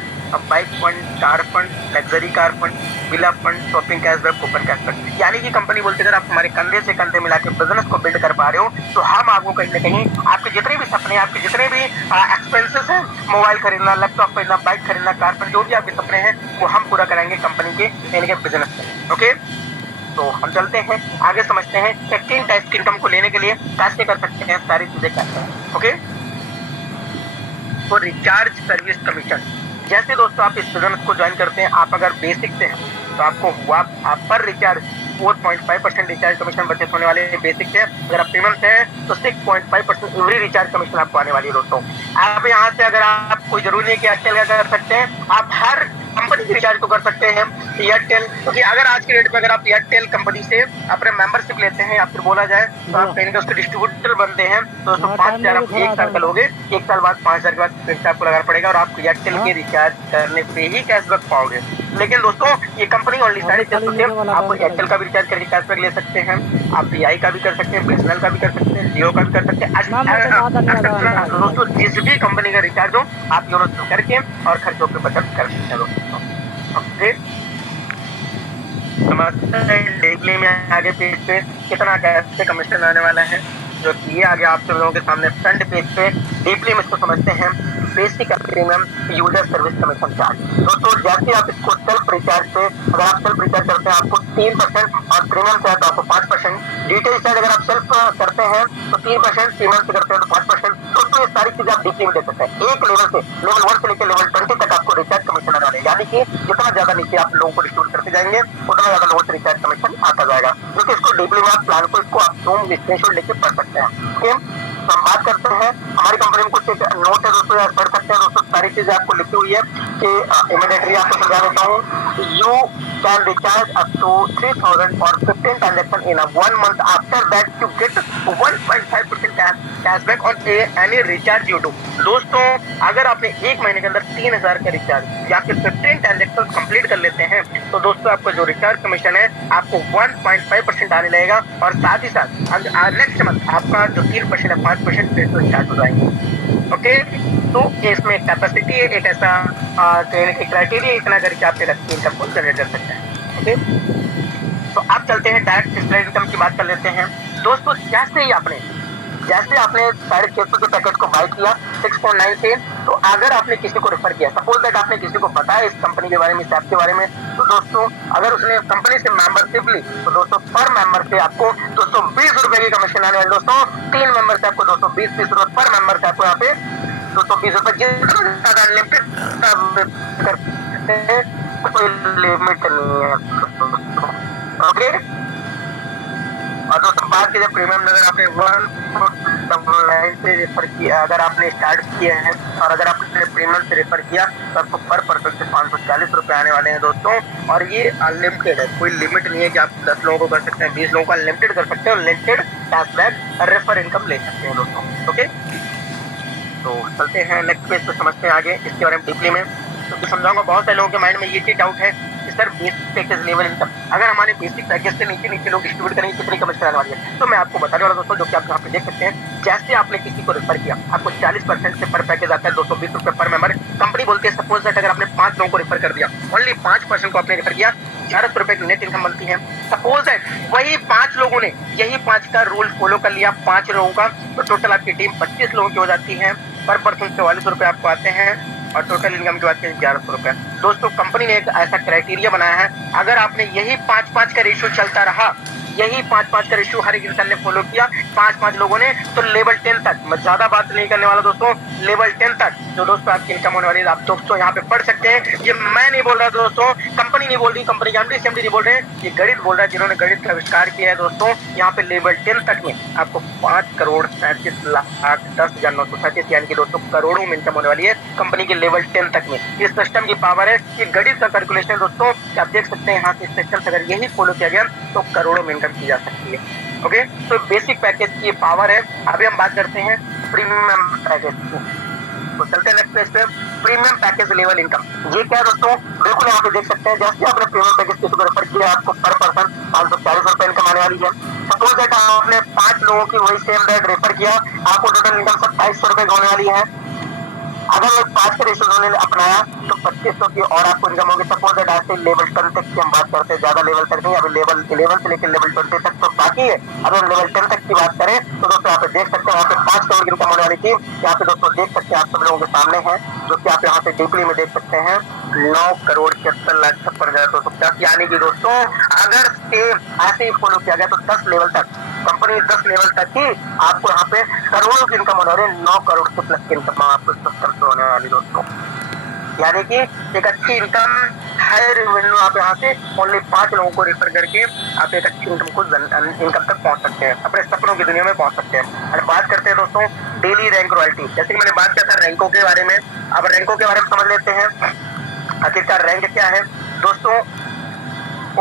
bike fund, car fund, luxury car fund, villa fund, shopping cashback, coupon cashback. यानी कि कंपनी बोलती है अगर आप हमारे कंधे से कंधे मिला के बिजनेस को बिल्ड कर पा रहे हो तो हम आपको कहीं ना कहीं आपके जितने भी सपने, आपके जितने भी एक्सपेंसेस हैं, मोबाइल खरीदना, लैपटॉप खरीदना, बाइक खरीदना, कार फंड, जो भी आपके सपने हैं वो हम पूरा कराएंगे कंपनी के यानी कि बिजनेस में। ओके, तो हम चलते हैं आगे, समझते हैं 15 टाइप्स की इनकम को लेने के लिए कैसे कर सकते हैं, सारी चीजें कैसे हैं। ओके, तो रिचार्ज सर्विस कमीशन, जैसे दोस्तों आप इस बिजनेस को ज्वाइन करते हैं, आप अगर बेसिक से हैं तो आपको आप पर रिचार्ज 4.5% रिचार्ज कमीशन बचत होने वाले हैं बेसिक से। अगर आप प्रीमियम से हैं तो 6.5% एवरी रिचार्ज कमीशन आपको आने वाली है दोस्तों। आप यहाँ से अगर आप, कोई जरूरी नहीं कि एयरटेल का कर सकते हैं, आप हर कंपनी के रिचार्ज को कर सकते हैं। एयरटेल, क्योंकि अगर आज के डेट में अगर आप एयरटेल कंपनी से अपने मेंबरशिप लेते हैं या फिर बोला जाए तो आप कहीं उसके डिस्ट्रीब्यूटर बनते हैं, तो दोस्तों 5000 आप 1 साल का लोगे, 1 साल बाद 5000 के बाद फिर से आपको लगाना पड़ेगा और आप एयरटेल के रिचार्ज करने पे ही कैशबैक पाओगे। लेकिन दोस्तों ये कंपनी ओनली 650 से आप एयरटेल का भी रिचार्ज करके कैशबैक ले सकते हैं, आप पीआई का भी कर सकते हैं, बीएसएनएल का भी कर सकते हैं, जियो का भी कर सकते हैं। दोस्तों जिस भी कंपनी का रिचार्ज हो आप दोनों करके और खर्चों पे बचत कर सकते हैं दोस्तों। देखने में आगे पेज पे कितना कैसे कमीशन आने वाला है, जो कि ये आगे आप सब लोगों के सामने फ्रंट पेज पे डीपली में इसको समझते हैं। Basic premium user service commission charge. दोस्तों जैसे आप इसको सेल्फ रिचार्ज से, अगर आप सेल्फ रिचार्ज करते हैं आपको 3% और प्रीमियम से तो आपको 5%। डिटेल रिचार्ज अगर आप सेल्फ करते हैं तो 3%, प्रीमियम से करते हैं तो 5%। दोस्तों ये सारी चीजें आप डीपली में देख सकते हैं। एक लेवल से, लेवल 1 से लेकर लेवल 20 तक आपको रिचार्ज कमीशन आने वाले, यानी कि जितना ज्यादा नीचे आप लोगों को डिस्ट्रीब्यूट करते जाएंगे उतना ज्यादा लोगों से रिचार्ज कमीशन आता जाएगा। क्योंकि इसको डीपली में आप प्लान को इसको आप जूम स्क्रीनशॉट लेके पढ़ सकते हैं। ओके, तो हम बात करते हैं हमारी कंपनी में कुछ एक नोट है दोस्तों, यार पढ़ सकते हैं दोस्तों, सारी चीजें आपको लिखी हुई है कि इमीडिएटली आपको समझा देता हूँ। You can recharge up to 3000 और 15 transaction in 1 month, after that you get 1.5% cashback on any recharge you do. दोस्तों अगर आपने 1 महीने के अंदर 3000 का रिचार्ज या फिर 15 ट्रांजेक्शन कंप्लीट कर लेते हैं तो दोस्तों आपका जो रिचार्ज कमीशन है आपको 1.5% आने लगेगा, और साथ ही साथ नेक्स्ट मंथ आपका जो 3% है 5% फिर से स्टार्ट हो जाएंगे। ओके, तो इसमें कैपेसिटी है, एक ऐसा क्राइटेरिया, इतना करके आप इनकम को जनरेट कर सकते हैं। ओके, तो आप चलते हैं डायरेक्ट स्प्रेड इनकम की बात कर लेते हैं। दोस्तों जैसे आपने 650 के पैकेट को बाय किया 6.9 से, तो अगर आपने किसी को रेफर किया, सपोज दैट आपने किसी को बताया इस कंपनी के बारे में, इस ऐप के बारे में, तो दोस्तों अगर उसने कंपनी से मेंबरशिप ली तो दोस्तों पर मेंबर से आपको 220 रुपए की कमीशन आने वाली। दोस्तों 3 मेंबर से आपको 220 रुपए पर मेंबर से आपको यहाँ पे ₹220 जितना अनलिमिटेड कर सकते हैं, कोई लिमिट नहीं है। ओके, और दोस्तों बात की जाए प्रीमियम, अगर आपने 1 से रेफर किया, अगर आपने स्टार्ट किया है और अगर आपने प्रीमियम से रेफर किया तो आपको पर पर्सन से ₹540 आने वाले हैं दोस्तों। और ये अनलिमिटेड है, कोई लिमिट नहीं है कि आप 10 लोगों को कर सकते हैं, 20 लोगों को अनलिमिटेड कर सकते हैं, अनलिमिटेड कैशबैक रेफर इनकम ले सकते हैं दोस्तों। ओके, तो चलते हैं नेक्स्ट पेज पे, समझते हैं आगे इसके बारे में डीपली में। तो समझाऊंगा, बहुत सारे लोगों के माइंड में ये चीज डाउट है कि sir basic package level income, अगर हमारे बेसिक पैकेज से नीचे लोग डिस्ट्रीब्यूट करेंगे कितनी कमिशन आने वाली है, तो मैं आपको बताने वाला दोस्तों, जो कि आप यहाँ पे देख सकते हैं। जैसे आपने किसी को रेफर किया, आपको 40% से पर पैकेज आता है ₹220 पर मेंबर। कंपनी बोलती है सपोज दैट अगर आपने 5 लोगों को रेफर कर दिया, ओनली 5% को आपने रेफर किया, ₹1100 की नेट इनकम बनती है। सपोज दैट वही 5 लोगों ने यही 5 का रूल फॉलो कर लिया, 5 लोगों का, तो टोटल आपकी टीम 25 लोगों की हो जाती है। पर पर्सन ₹44 आपको आते हैं और टोटल इनकम की बात करें ₹1100। दोस्तों कंपनी ने एक ऐसा क्राइटेरिया बनाया है, अगर आपने यही 5-5 का रेशियो चलता रहा, यही 5-5 का रेशियो हर एक इंसान ने फॉलो किया, 5-5 लोगों ने, तो लेवल 10 तक, मैं ज्यादा बात नहीं करने वाला दोस्तों, लेवल 10 तक जो दोस्तों आपकी इनकम होने वाली है, आप दोस्तों यहाँ पे पढ़ सकते हैं। ये मैं नहीं बोल रहा दोस्तों, कंपनी नहीं बोल रही, कंपनी के एमडी नहीं बोल रहे हैं, ये गणित बोल रहा है, जिन्होंने गणित का आविष्कार किया है दोस्तों। यहाँ पे लेवल 10 तक में आपको 5,37,10,937 यानी कि दोस्तों करोड़ों में इनकम होने वाली है कंपनी के लेवल 10 तक में। इस सिस्टम की पावर है, ये गणित का कैलकुलेशन दोस्तों, आप देख सकते हैं यहाँ से। इस सिस्टम से अगर यही फॉलो किया गया तो करोड़ों में इनकम की जा सकती है। ओके, तो बेसिक पैकेज की पावर है। अभी हम बात करते हैं प्रीमियम पैकेज की, तो चलते हैं नेक्स्ट पेज पे। प्रीमियम पैकेज लेवल इनकम, ये क्या है दोस्तों, बिल्कुल यहाँ पे देख सकते हैं। जैसे आपने प्रीमियम पैकेज किसी को रेफर किया, आपको पर पर्सन ₹540 इनकम आने वाली है। सपोज दैट आपने 5 लोगों की वही सेम डेट रेफर किया, आपको टोटल इनकम ₹2700 होने वाली है। अगर वो 5 का रेशियो उन्होंने अपनाया तो 2500 की और आपको इनकम होगी। सपोज दैट ऐसे लेवल 10 तक की हम बात करते हैं, ज्यादा लेवल तक नहीं, अभी लेवल 11 से लेकर लेवल 20 तक तो बाकी है। अगर हम लेवल 10 तक की बात करें तो दोस्तों यहाँ पे देख सकते हैं, यहाँ पे 5 करोड़ की इनकम होने वाली थी। यहाँ पे दोस्तों देख सकते हैं, आप सब लोगों के सामने है, जो कि आप यहाँ पे डीपली में देख सकते हैं, 9,71,56,250, यानी कि दोस्तों अगर ऐसे ही फॉलो किया गया तो 10 लेवल तक, कंपनी 10 लेवल तक ही आपको यहाँ पे करोड़ों की इनकम होने वाली है। 9 करोड़ से प्लस की इनकम आपको सिस्टम से होने वाली दोस्तों, यानी कि एक अच्छी इनकम हाई रेवेन्यू आप यहाँ से ओनली 5 लोगों को रेफर करके आप एक अच्छी इनकम को इनकम तक पहुंच सकते हैं, अपने सपनों की दुनिया में पहुंच सकते हैं। और बात करते हैं दोस्तों डेली रैंक रॉयल्टी, जैसे कि मैंने बात किया था रैंकों के बारे में। अब रैंकों के बारे में समझ लेते हैं आखिरकार रैंक क्या है दोस्तों।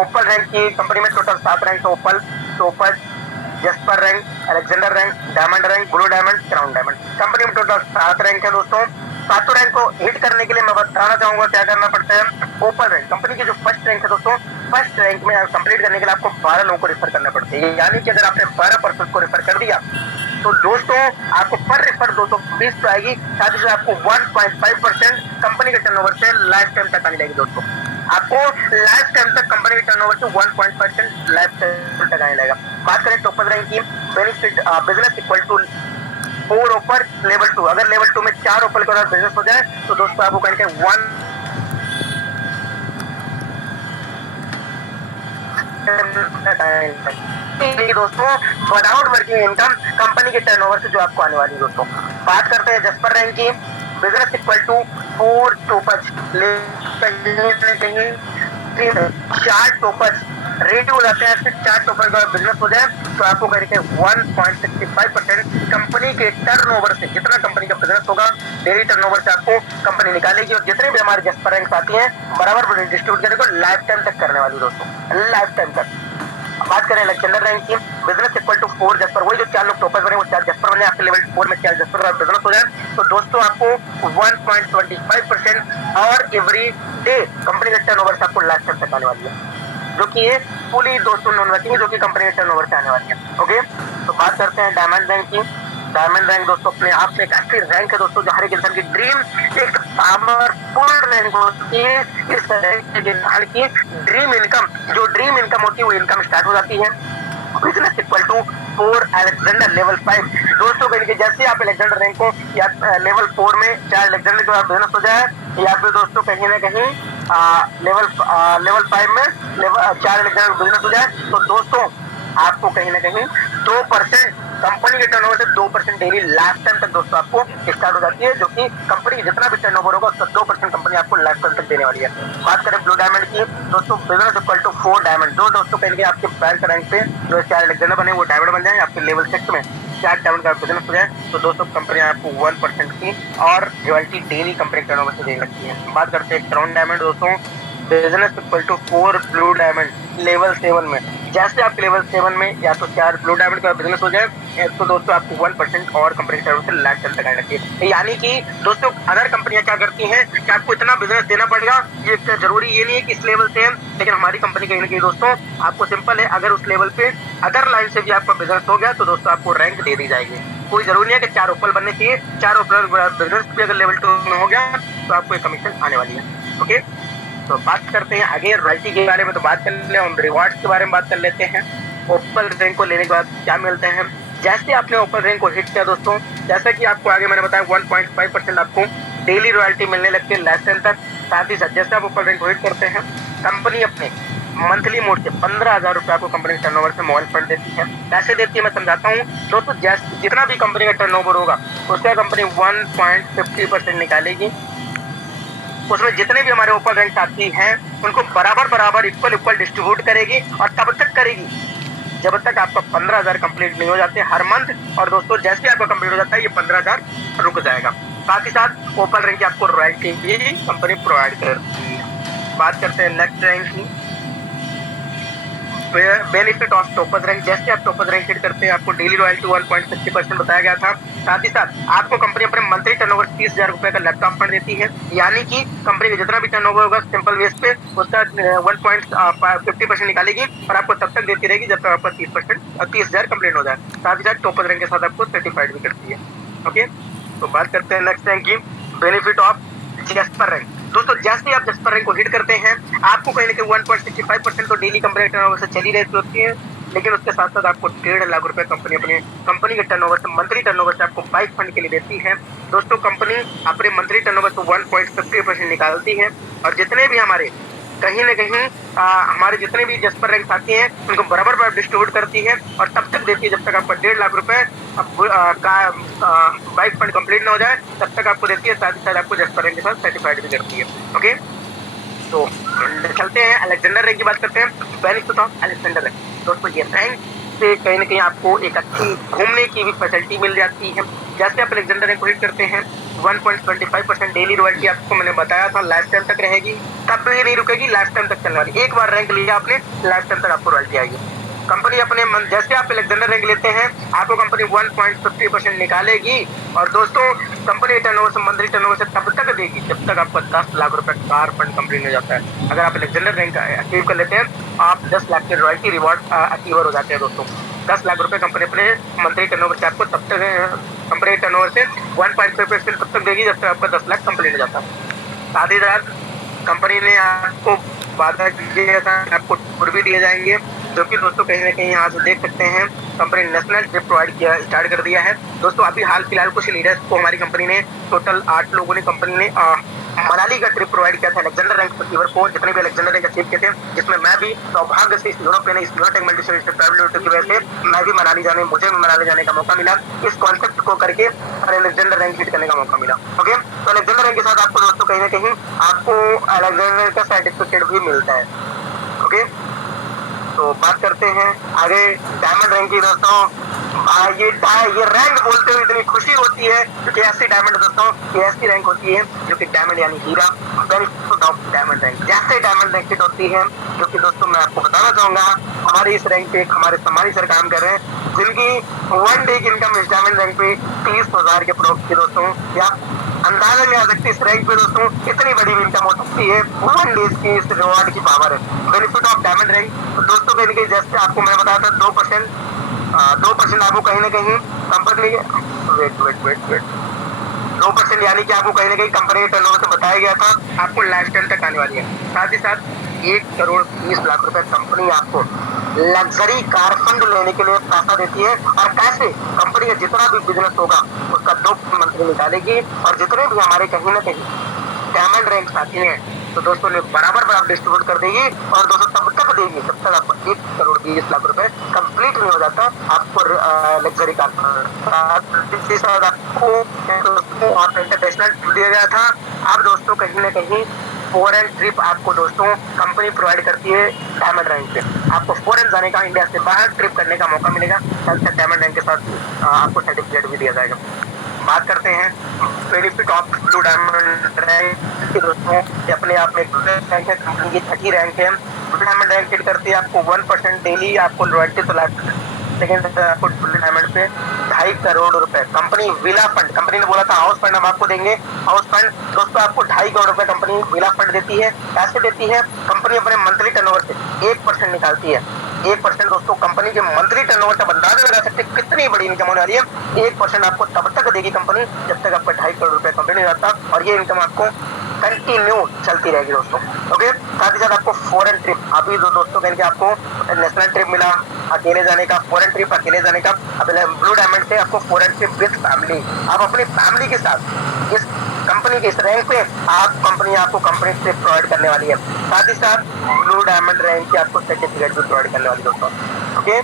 ओपल रैंक की कंपनी में total 7 rank, opal, topaz, jasper rank, alexander rank, diamond rank, blue diamond, crown diamond. Company में टोटल 7 रैंक है दोस्तों। 7 रैंक को हिट करने के लिए मैं बताना चाहूंगा क्या करना पड़ता है। ओपन रैंक कंपनी की जो फर्स्ट रैंक है दोस्तों, फर्स्ट रैंक में कंप्लीट करने के लिए आपको 12 लोगों को रेफर करना पड़ता है, यानी कि अगर आपने 12 पर्सन को रेफर कर दिया तो दोस्तों आपको पर रेफर 220 तो आएगी, साथ ही साथ आपको 1.5% कंपनी के टर्नओवर से लाइफ टाइम तक आने लगेगी दोस्तों। आपको लाइफ टाइम तक कंपनी के टर्नओवर से 1.5% लाइफ टाइम तक आने लगेगा। बात करें टोपल रैंक की, बेनिफिट बिजनेस इक्वल टू 4 ओपर लेवल 2, अगर लेवल 2 में 4 ओपर के बाद बिजनेस हो जाए तो दोस्तों आपको कहीं 1 दोस्तों विदाउट वर्किंग इनकम कंपनी के टर्नओवर से जो आपको आने वाली दोस्तों। बात करते हैं जस्पर रैंक की, बिजनेस इक्वल टू 4 टोपज, कहीं 4 टोपज रेडी हो जाते हैं। फिर 4 टोपज का बिजनेस हो जाए तो आपको करके 1.65% कंपनी के टर्नओवर से, जितना कंपनी का बिजनेस होगा डेली टर्नओवर से आपको कंपनी निकालेगी, और जितने भी हमारे जस्पर रैंक आती हैं बराबर डिस्ट्रीब्यूट करने को लाइफ टाइम तक करने वाली दोस्तों, लाइफ टाइम तक। बात करें अलेक्जेंडर रैंक की, बिजनेस इक्वल टू 4 जस्पर, वही जो 4 लोग टॉपर्स बने वो 4 जस्पर बने, आपके लेवल 4 में 4 जस्पर का बिजनेस हो जाए तो दोस्तों आपको 1.25% और एवरी डे कंपनी के टर्नओवर से आपको लाइफ टाइम तक आने वाली है, जो कि ये फुली दोस्तों नॉन वर्किंग, जो कि कंपनी के टर्नओवर से आने वाली है। ओके, तो बात करते हैं डायमंड रैंक की। डायमंड रैंक दोस्तों अपने आप में एक ऐसी रैंक है दोस्तों जो हर एक इंसान की ड्रीम, एक पावरफुल रैंक होती है। इस रैंक के इंसान की ड्रीम इनकम, जो ड्रीम इनकम होती है वो इनकम स्टार्ट हो जाती है। Business equal to 4 Alexander level 5 दोस्तों, कहीं जैसे आप अलेक्जेंडर रैंक को या लेवल 4 में 4 अलेक्जेंडर के बाद बिजनेस हो जाए, या फिर दोस्तों कहीं ना कहीं लेवल 5 में 4 अलेक्जेंडर बिजनेस हो जाए तो दोस्तों आपको कहीं ना कहीं 2% कंपनी के टर्नओवर से 2% डेली लाइफ टाइम तक दोस्तों आपको स्टार्ट हो जाती है, जो कि कंपनी जितना भी टर्नओवर होगा उसका 2% कंपनी आपको लाइफ टाइम तक देने वाली है। बात करें ब्लू डायमंड की, दोस्तों बिजनेस इक्वल टू 4 डायमंड, जो दोस्तों कहेंगे आपके बैंक रैंक पे जो 4 अलेक्जेंडर बने वो डायमंड बन जाए, आपके लेवल 6 में 4 डायमंड का बिजनेस हो जाए, तो दोस्तों कंपनी आपको 1% की और रॉयल्टी डेली कंपनी टर्नओवर से देने लगती है। बात करते हैं क्राउन डायमंड, दोस्तों business equal to 4 blue diamond level 7 में, जैसे आपके लेवल 7 में या तो 4 ब्लू डायमंड का बिजनेस हो जाए तो दोस्तों आपको 1% और कंपनी टर्नओवर से लाइफ टाइम तक आने लगती है। यानी कि दोस्तों अदर कंपनियां क्या करती हैं कि आपको इतना बिजनेस देना पड़ेगा, ये जरूरी ये नहीं है कि इस लेवल से है, लेकिन हमारी कंपनी कहीं ना कहीं दोस्तों आपको सिंपल है, अगर उस लेवल पे अदर लाइन से भी आपका बिजनेस हो गया तो दोस्तों आपको रैंक दे दी जाएगी। कोई जरूरी नहीं है कि 4 ओपल बनने चाहिए, 4 ओपल बिजनेस भी अगर लेवल 2 में हो गया तो आपको एक कमीशन आने वाली है। ओके, तो बात करते हैं आगे रॉयल्टी के बारे में, तो बात कर ले हम रिवार्ड्स के बारे में बात कर लेते हैं। ओपल रैंक को लेने के बाद क्या मिलते हैं, जैसे आपने ओपल रैंक को हिट किया दोस्तों, जैसा कि आपको आगे मैंने बताया 1.5% आपको डेली रॉयल्टी मिलने लगती है लाइफ टाइम तक। साथ ही साथ जैसे आप ओपल रैंक को हिट करते हैं, कंपनी अपने मंथली मोड से 15,000 रुपये आपको कंपनी टर्नओवर से मोबाइल फंड देती है। कैसे देती है मैं समझाता हूँ दोस्तों, जितना भी कंपनी का टर्नओवर होगा उसका कंपनी 1.50% निकालेगी, उसमें जितने भी हमारे ओपन रैंक साथी हैं उनको बराबर इक्वल डिस्ट्रीब्यूट करेगी, और तब तक करेगी जब तक आपका 15,000 कंप्लीट नहीं हो जाते हर मंथ। और दोस्तों जैसे आपका कंप्लीट हो जाता है ये 15,000 रुक जाएगा। साथ ही साथ ओपन रैंक की आपको रॉयल्टी भी कंपनी प्रोवाइड करती है। बात करते हैं नेक्स्ट रैंक की, बेनिफिट ऑफ टॉपर्स रैंक। जैसे आप टॉपर्स रैंक हिट करते हैं आपको डेली रॉयल्टी 1.50% बताया गया था। साथ ही साथ आपको कंपनी अपने मंथली टर्नओवर 30,000 रुपए का लैपटॉप फंड देती है, यानी कि कंपनी का जितना भी टर्नओवर होगा सिंपल बेस पे उसका 1.50% निकालेगी और आपको तब तक देती रहेगी जब तक आपका 30,000 कंप्लीट हो जाए। साथ ही साथ टॉपर्स रैंक के साथ आपको सर्टिफाइड भी करती है। ओके, तो बात करते हैं नेक्स्ट रैंक की, बेनिफिट ऑफ जैस्पर रैंक। दोस्तों जैसे आप जैस्पर रैंक को हिट करते हैं आपको कहीं ना कहीं 1.65% तो डेली कंपनी टर्नओवर से चली रहती होती है, लेकिन उसके साथ साथ आपको 1.5 लाख रुपए कंपनी अपने कंपनी के टर्नओवर से मंथली टर्नओवर से आपको बाइक फंड के लिए देती है। दोस्तों कंपनी अपने मंथली टर्नओवर से 1.50% निकालती है, और जितने भी हमारे कहीं ना कहीं हमारे जितने भी जैस्पर रैंक आती हैं उनको बराबर डिस्ट्रीब्यूट करती है, और तब तक देती है जब तक आपका 1.5 लाख रुपए का बाइक फंड कंप्लीट ना हो जाए तब तक आपको देती है। साथ ही साथ आपको जैस्पर रैंक के साथ सर्टिफाइड भी करती है। ओके, तो चलते हैं अलेक्जेंडर रैंक की बात करते हैं। बेनिफिट ऑफ अलेक्जेंडर रैंक, दोस्तों ये रैंक से कहीं ना कहीं आपको एक अच्छी घूमने की भी फैसिलिटी मिल जाती है। जैसे आप अलेक्जेंडर रैंक को हिट करते हैं 1.25% डेली रॉयल्टी आपको मैंने बताया था लाइफ टाइम तक रहेगी, तब भी नहीं रुकेगी, लाइफ टाइम तक चलने वाली। एक बार रैंक लिया आपने लाइफ टाइम तक आपको रॉयल्टी आएगी। कंपनी अपने जैसे आप अलेक्जेंडर रैंक लेते हैं आपको कंपनी 1.50% निकालेगी, और दोस्तों कंपनी टर्नओवर से मंथली टर्नओवर से तब तक देगी जब तक आपका 10 लाख रुपए कार फंड कंप्लीट हो जाता है। अगर आप अलेक्जेंडर रैंक अचीव कर लेते हैं आप 10 लाख के रॉयल्टी रिवॉर्ड अचीवर हो जाते हैं। दोस्तों 10 लाख रुपए कंपनी अपने मंथली टर्नओवर से आपको तब तक कंपनी टर्नओवर से 1.5% तब तक देगी जब तक आपका 10 लाख कंप्लीट हो जाता है। साथ ही साथ कंपनी ने आपको वादा किया था आपको टूर भी दिए जाएंगे, जो कि दोस्तों कहीं ना कहीं यहाँ से देख सकते हैं कंपनी नेशनल ट्रिप प्रोवाइड किया स्टार्ट कर दिया है। दोस्तों अभी हाल फिलहाल कुछ लीडर्स को हमारी कंपनी ने टोटल 8 लोगों ने कंपनी ने मनाली का ट्रिप प्रोवाइड किया था अलेक्जेंडर रैंक अचीवर को, जितने भी अलेक्जेंडर रैंक अचीव किए थे, जिसमें मैं भी सौभाग्य से इस यूरोपियन इस यूरोटेक मल्टीस्टेट ट्रैवल की वजह से मैं भी मुझे भी मनाली जाने का मौका मिला, इस कॉन्सेप्ट को करके और अलेक्जेंडर रैंक हिट करने का मौका मिला। ओके, तो अलेक्जेंडर रैंक के साथ आपको दोस्तों कहीं ना कहीं आपको अलेक्जेंडर का सर्टिफिकेट भी मिलता है। ओके, तो बात करते हैं आगे डायमंड रैंक की। दोस्तों ये रैंक बोलते हुए इतनी खुशी होती है क्योंकि ऐसी डायमंड दोस्तों ऐसी रैंक होती है जो कि डायमंड यानी हीरा, बेनिफिट ऑफ डायमंड रैंक। जैसे डायमंड रैंक हिट होती है, जो कि दोस्तों मैं आपको बताना चाहूंगा हमारे इस रैंक पे हमारे सम्मानित सर काम कर रहे हैं, जिनकी 1 डे की इनकम इस डायमंड रैंक पे 30,000 के प्रोडक्ट की दोस्तों, या अंदाजा नहीं आ सकती इस रैंक पे दोस्तों इतनी बड़ी इनकम हो सकती है 1 डेज की इस रिवॉर्ड की पावर है। बेनिफिट ऑफ डायमंड रैंक तो दोस्तों कहीं ना कहीं जैसे आपको मैंने बताया था 2% आपको कहीं ना कहीं कंपनी वेट 2% यानी कि आपको कहीं ना कहीं कंपनी के टर्नओवर से बताया गया था आपको लाइफ टाइम तक आने वाली है। साथ ही साथ 1,20,00,000 रुपए कंपनी आपको लग्जरी कार फंड लेने के लिए पैसा देती है, और कैसे कंपनी का जितना भी बिजनेस होगा उसका 2% निकालेगी, और जितने भी हमारे कहीं ना कहीं डायमंड रैंक साथी हैं तो दोस्तों ने बराबर डिस्ट्रीब्यूट कर देगी, और दोस्तों तब तक देगी जब तक आपको 1,20,00,000 रुपए कंप्लीट नहीं हो जाता आपको लग्जरी कार आपको इंटरनेशनल दिया गया था। अब दोस्तों कहीं ना कहीं फॉरेन ट्रिप आपको दोस्तों कंपनी प्रोवाइड करती है डायमंड रैंक पे। आपको फॉरेन जाने का, इंडिया से बाहर ट्रिप करने का मौका मिलेगा, साथ डायमंड रैंक के साथ आपको सर्टिफिकेट भी दिया जाएगा। बात करते हैं benefit of blue diamond rank के दोस्तों, ये अपने आप में रैंक है, कंपनी की 30 रैंक है। ब्लू डायमंड रैंक हिट करती है आपको 1% डेली आपको रॉयल्टी तो सेकेंड आपको ब्लू डायमंड पे 2.5 करोड़ रुपए कंपनी विला फंड, कंपनी ने बोला था हाउस फंड हम आपको देंगे, हाउस फंड दोस्तों आपको 2.5 करोड़ रुपए कंपनी विला फंड देती है। कैसे देती है? कंपनी अपने मंथली टर्नओवर से 1% निकालती है। 1% दोस्तों कंपनी के मंथली टर्नओवर का अंदाजा लगा सकते कितनी बड़ी इनकम होने वाली है। 1% आपको तब तक देगी कंपनी जब तक आपका 2.5 करोड़ रुपए कंपनी नहीं जाता, और ये इनकम आपको कंटिन्यू चलती रहेगी दोस्तों। ओके, साथ ही साथ आपको फॉरेन ट्रिप, अभी जो दोस्तों कहेंगे आपको नेशनल ट्रिप मिला अकेले जाने का, फॉरेन ट्रिप अकेले जाने का, अब ब्लू डायमंड से आपको फॉरेन ट्रिप विद फैमिली, आप अपनी फैमिली के साथ इस कंपनी के इस रैंक पे कंपनी आपको कंपनी ट्रिप प्रोवाइड करने वाली है। साथ ही साथ ब्लू डायमंड रैंक की आपको सर्टिफिकेट भी प्रोवाइड करने वाली दोस्तों। ओके,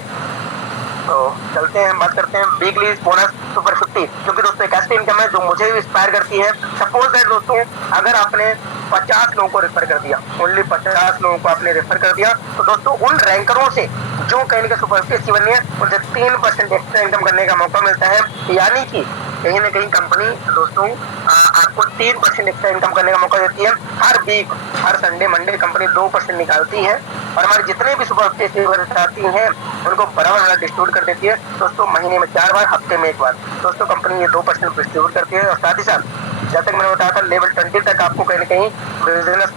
तो चलते हैं, बात करते हैं वीकली बोनस सुपर 50, क्योंकि दोस्तों एक ऐसी इनकम है जो मुझे भी इंस्पायर करती है। सपोज दैट दोस्तों अगर आपने 50 लोगों को रेफर कर दिया, ओनली 50 लोगों को आपने रेफर कर दिया, तो दोस्तों उन रैंकरों से जो कहीं ना सुपर 50 बननी है उनसे 3% एक्स्ट्रा इनकम करने का मौका मिलता है। यानी कि कहीं ना कहीं कंपनी दोस्तों आपको 3% एक्स्ट्रा इनकम करने का मौका देती है। हर वीक, हर संडे मंडे कंपनी 2% निकालती है, और हमारे जितने भी सुपर 50 आती हैं उनको बराबर डिस्ट्रीब्यूट कर देती है दोस्तों, महीने में 4 बार, हफ्ते में 1 बार दोस्तों कंपनी ये 2% डिस्ट्रीब्यूट करती है। और साथ ही साथ जैसे कि मैंने बताया था लेवल 20 तक आपको कहीं ना कहीं बिजनेस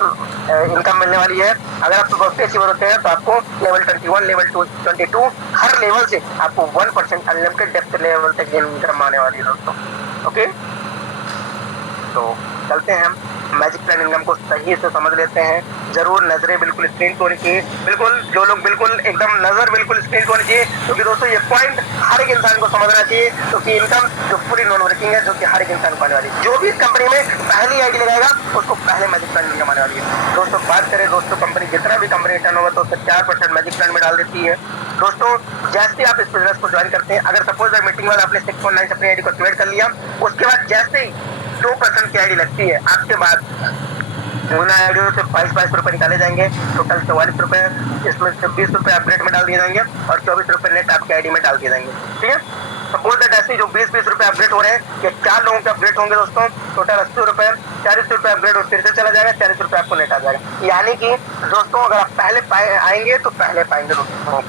इनकम मिलने वाली है। अगर आप सुपर 50 होते हैं तो आपको लेवल 21, लेवल 22 हर लेवल से आपको 1% अनलिमिटेड डेप्थ लेवल तक इनकम आने वाली है दोस्तों। ओके, तो चलते हैं हम मैजिक प्लान इनकम को सही से समझ लेते हैं। जरूर नजरें बिल्कुल स्क्रीन को होनी चाहिए, बिल्कुल जो लोग बिल्कुल एकदम नजर बिल्कुल स्क्रीन को होनी चाहिए, क्योंकि दोस्तों ये पॉइंट हर एक इंसान को समझना चाहिए, क्योंकि इनकम जो पूरी नॉन वर्किंग है जो कि हर एक इंसान को आने वाली है। जो भी इस कंपनी में पहली आईडी लगाएगा उसको पहले मैजिक प्लान इनकम आने वाली है दोस्तों। बात करें दोस्तों कंपनी जितना भी कंपनी टर्न होगा तो उससे 4% मैजिक प्लान में डाल देती है दोस्तों। जैसे आप इस बिजनेस को ज्वाइन करते हैं, अगर सपोज मीटिंग बाद आपने 6.9 अपनी आईडी को एक्टिवेट कर लिया, उसके बाद जैसे ही 2% की आईडी लगती है आपके बाद उन आईडियों से 22 रुपए निकाले जाएंगे, टोटल 44 रुपए, इसमें से 20 रुपए अपडेट में डाल दिए जाएंगे और 24 रुपए नेट आपके आईडी में डाल दिए जाएंगे। ठीक है, सपोज दैट ऐसे जो 20 रुपए अपडेट हो रहे हैं, ये 4 लोगों के अपडेट होंगे दोस्तों, टोटल 80 रुपए, 40 रुपए अपडेट और फिर से चला जाएगा, 40 रुपए आपको नेट आ जाएगा। यानी कि दोस्तों अगर आप पहले आएंगे तो पहले पाएंगे दोस्तों।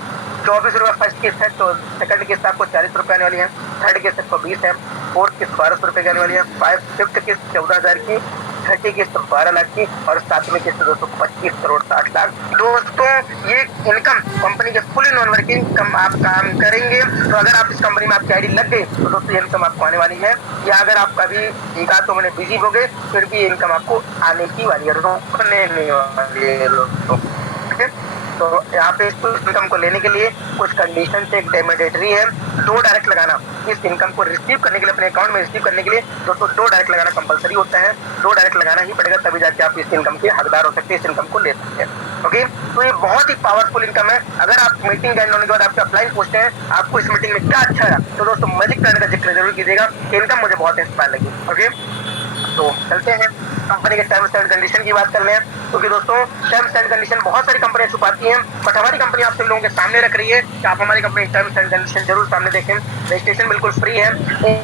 24 रुपए फर्स्ट किस्त है, तो सेकंड किस्त आपको 40 रुपए आने वाली है, थर्ड किस्त आपको 20 है, फोर्थ किस्त 1200 रुपए की आने वाली है, फिफ्थ किस्त 14,000 की, 30 किस्त 12 लाख की, और 7वीं किस्त दोस्तों 25 करोड़ 60 लाख। दोस्तों ये इनकम कंपनी के फुली नॉन वर्किंग आप काम करेंगे तो अगर आप इस कंपनी में आपकी आईडी लग गई तो दोस्तों ये इनकम आपको आने वाली है। या अगर आप कभी एक आध तो मैंने बिजी हो गए फिर भी ये इनकम आपको आने की वाली है, रोकने नहीं वाली है दोस्तों। ठीक है, तो यहाँ पे इस इनकम को लेने के लिए कुछ कंडीशन से एक मैंडेटरी है, 2 डायरेक्ट लगाना। इस इनकम को रिसीव करने के लिए, अपने अकाउंट में रिसीव करने के लिए दोस्तों 2 डायरेक्ट लगाना कंपलसरी होता है। 2 डायरेक्ट लगाना ही पड़ेगा, तभी जाके आप इस इनकम के हकदार हो सकते हैं, इस इनकम को ले सकते हैं। ओके, तो ये बहुत ही पावरफुल इनकम है। अगर आप मीटिंग ज्वाइन होने के बाद आपके अपलाइन पूछते हैं आपको इस मीटिंग में क्या अच्छा है, तो दोस्तों मैजिक प्लान का जिक्र जरूर कीजिएगा, इनकम मुझे बहुत इंस्पायर लगी। ओके, तो चलते हैं कंपनी के टर्म्स एंड कंडीशन की बात कर लें, क्योंकि दोस्तों टर्म्स एंड कंडीशन बहुत सारी कंपनियां छुपाती हैं, बट हमारी कंपनी आप सब लोगों के सामने रख रही है कि आप हमारी कंपनी टर्म्स एंड कंडीशन जरूर सामने देखें। रजिस्ट्रेशन बिल्कुल फ्री है,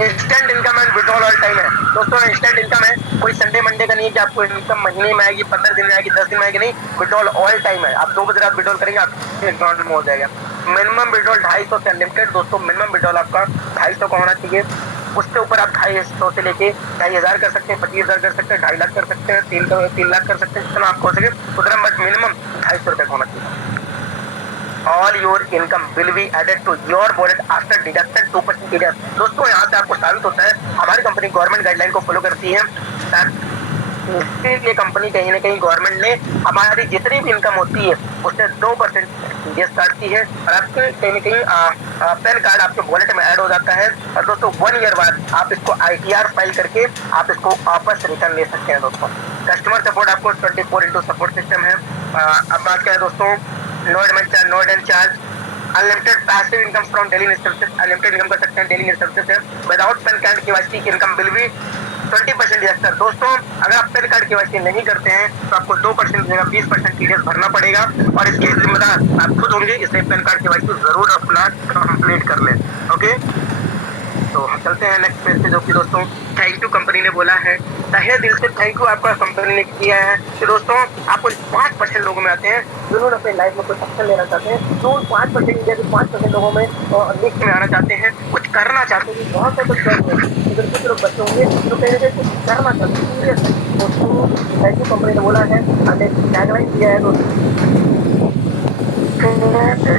instant income and withdrawal all time है दोस्तों। इंस्टेंट इनकम है, कोई संडे मंडे का नहीं है कि आपको इनकम महीने में आएगी, 15 दिन में आएगी, 10 दिन में आएगी, नहीं, विड्रॉल ऑल टाइम है। आप 2 बजे रात विड्रॉल करेंगे आपके अकाउंट में हो जाएगा। मिनिमम विड्रॉल 250 से अनलिमिटेड दोस्तों, मिनिमम विड्रॉल आपका 250 का होना चाहिए, उसके ऊपर आप 250 से लेके 2,500 कर सकते हैं, 25,000 कर सकते हैं, 2.5 लाख कर सकते हैं, 3 लाख कर सकते हैं, जितना आपको हो सके उतना, बट मिनिमम 250 रुपए होना चाहिए। All your income will be added to your wallet after deduction 2% TDS. दोस्तों यहाँ से आपको साबित होता है हमारी कंपनी गवर्नमेंट गाइडलाइन को फॉलो करती है, इसलिए कंपनी कहीं ना कहीं गवर्नमेंट ने हमारी जितनी भी इनकम होती है उससे 2% टीडीएस काटती है, और आपके कहीं ना कहीं पैन कार्ड आपके वॉलेट में ऐड हो जाता है। और दोस्तों 1 ईयर बाद आप इसको ITR फाइल करके आप इसको वापस रिटर्न ले सकते हैं दोस्तों। कस्टमर सपोर्ट आपको 24/7 सपोर्ट सिस्टम है। अब बात क्या है दोस्तों, no admit charge, unlimited passive income from daily services, unlimited income कर सकते हैं डेली सर्विसेज से, विदाउट पैन कार्ड केवाईसी की इनकम बिल भी 20% यस सर। दोस्तों अगर आप पैन कार्ड केवाईसी नहीं करते हैं तो आपको 2% जगह 20% टीडीएस भरना पड़ेगा और इसकी जिम्मेदार आप खुद होंगे, इसलिए पैन कार्ड केवाईसी जरूर अपना कंप्लीट कर लें। ओके, तो हम चलते हैं नेक्स्ट पेज पे, जो कि दोस्तों थैंक यू कंपनी ने बोला है, तहे दिल से थैंक यू आपका कंपनी ने किया है कि दोस्तों आपको 5% लोगों में आते हैं जिन्होंने अपने लाइफ में कुछ एक्शन लेना चाहते हैं, जो 5% इंडिया के 5% लोगों में लिस्ट में आना चाहते हैं, कुछ करना चाहते हैं। बहुत से कुछ अगर कुछ लोग बच्चे होंगे तो कहीं ना कहीं कुछ करना चाहते हैं। दोस्तों थैंक यू कंपनी ने बोला है, हमने टैगलाइन दिया है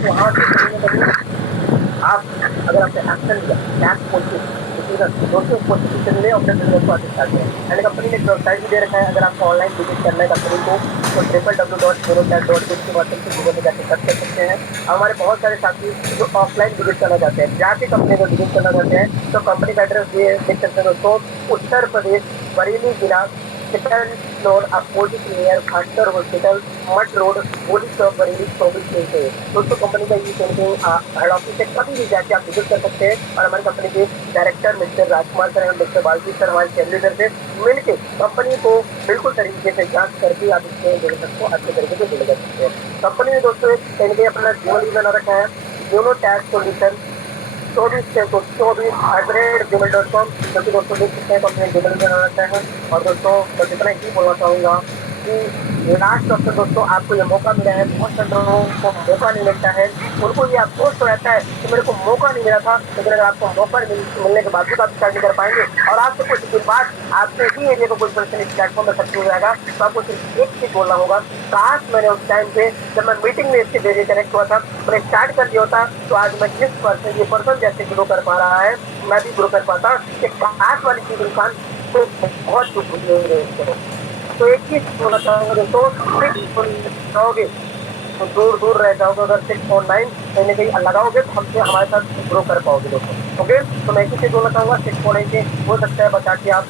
वहाँ से आप अगर आपने एक्शन लिया टैक्स पॉलिसी दोस्तों पॉलिसी ले अपने बिजनेस को आगे बढ़ाते हैं। एंड कंपनी ने एक वेबसाइट भी दे रखा है, अगर आपको ऑनलाइन विजिट करना है कंपनी को तो www.zerochat.in के माध्यम से गूगल में जाकर सर्च कर सकते हैं। हमारे बहुत सारे साथी जो ऑफलाइन विजिट करना चाहते हैं, जाके कंपनी को विजिट करना चाहते हैं तो कंपनी का एड्रेस ये देख सकते हैं दोस्तों, उत्तर प्रदेश बरेली जिला, सेकंड फ्लोर, अपोजिट नियर खास्टर हॉस्पिटल, मठ रोड, बोली चौक, बरेली 24 से। दोस्तों कंपनी का ये हेड ऑफिस है, कभी भी जाके आप विजिट कर सकते हैं और हमारी कंपनी के डायरेक्टर मिस्टर राजकुमार सर एवं मिस्टर बालजी सर हमारे चैनल से मिलकर कंपनी को बिल्कुल तरीके से जांच करके आप इसके बिजनेस को अच्छे तरीके से डील कर सकते हैं। कंपनी ने दोस्तों एक अपना जीवन भी बना रखा है, योनो टैक्स सोल्यूशन 24/gmail.com, जो कि दोस्तों देख सकते हैं कंपनी जीमेल बना रखा है। और दोस्तों बस इतना ही बोलना चाहूँगा कि लास्ट ऑप्शन दोस्तों आपको ये मौका मिला है, बहुत सारे लोगों को मौका नहीं मिलता है, उनको ये अफसोस हो रहता है कि मेरे को मौका नहीं मिला था, लेकिन अगर आपको मौका मिलने के बावजूद आप स्टार्ट नहीं कर पाएंगे और आपसे कुछ दिन बाद आपके ही एरिया को कोई पर्सन इस प्लेटफॉर्म में सक्सेस हो जाएगा तो आपको सिर्फ एक चीज बोलना होगा, काश मैंने उस टाइम पे जब मैं मीटिंग में इसके जरिए कनेक्ट हुआ था मैंने स्टार्ट कर दिया होता तो आज मैं जिस पर्सन ये पर्सन जैसे ग्रो कर पा रहा है मैं भी ग्रो कर पाता। एक काश वाली चीज इंसान को बहुत कुछ भूल। तो एक चीज बोलना चाहूँगा दोस्तों, जाओगे तो दूर दूर रह जाओगे, अगर 6.9 कहीं ना कहीं लगाओगे तो हमसे हमारे साथ ग्रो कर पाओगे दोस्तों। ओके, तो मैं इसी चीज बोलना चाहूँगा 6.9 से हो सकता है बचा के आप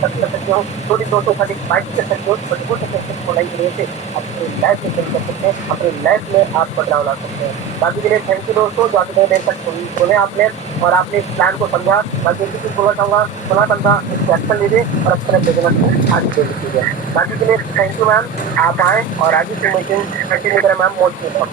कर सकते हो, थोड़ी दोस्तों खाली बाइक कर सकते हो, बट हो सकते हैं 6.9 की वजह से अपनी लाइफ में चेंज कर सकते हैं, अपनी लाइफ में आप बदलाव ला सकते हैं। बाकी के लिए थैंक यू दोस्तों, जो आपने देर तक सुने आपने और आपने इस प्लान को समझा। बाकी इसी चीज बोलना चाहूँगा, सुना समझा इसको एक्शन लीजिए और अपने बिजनेस को आगे दे दीजिए। बाकी के लिए थैंक यू मैम, आप आए और आगे की मीटिंग कंटिन्यू करें ma'am. Most welcome.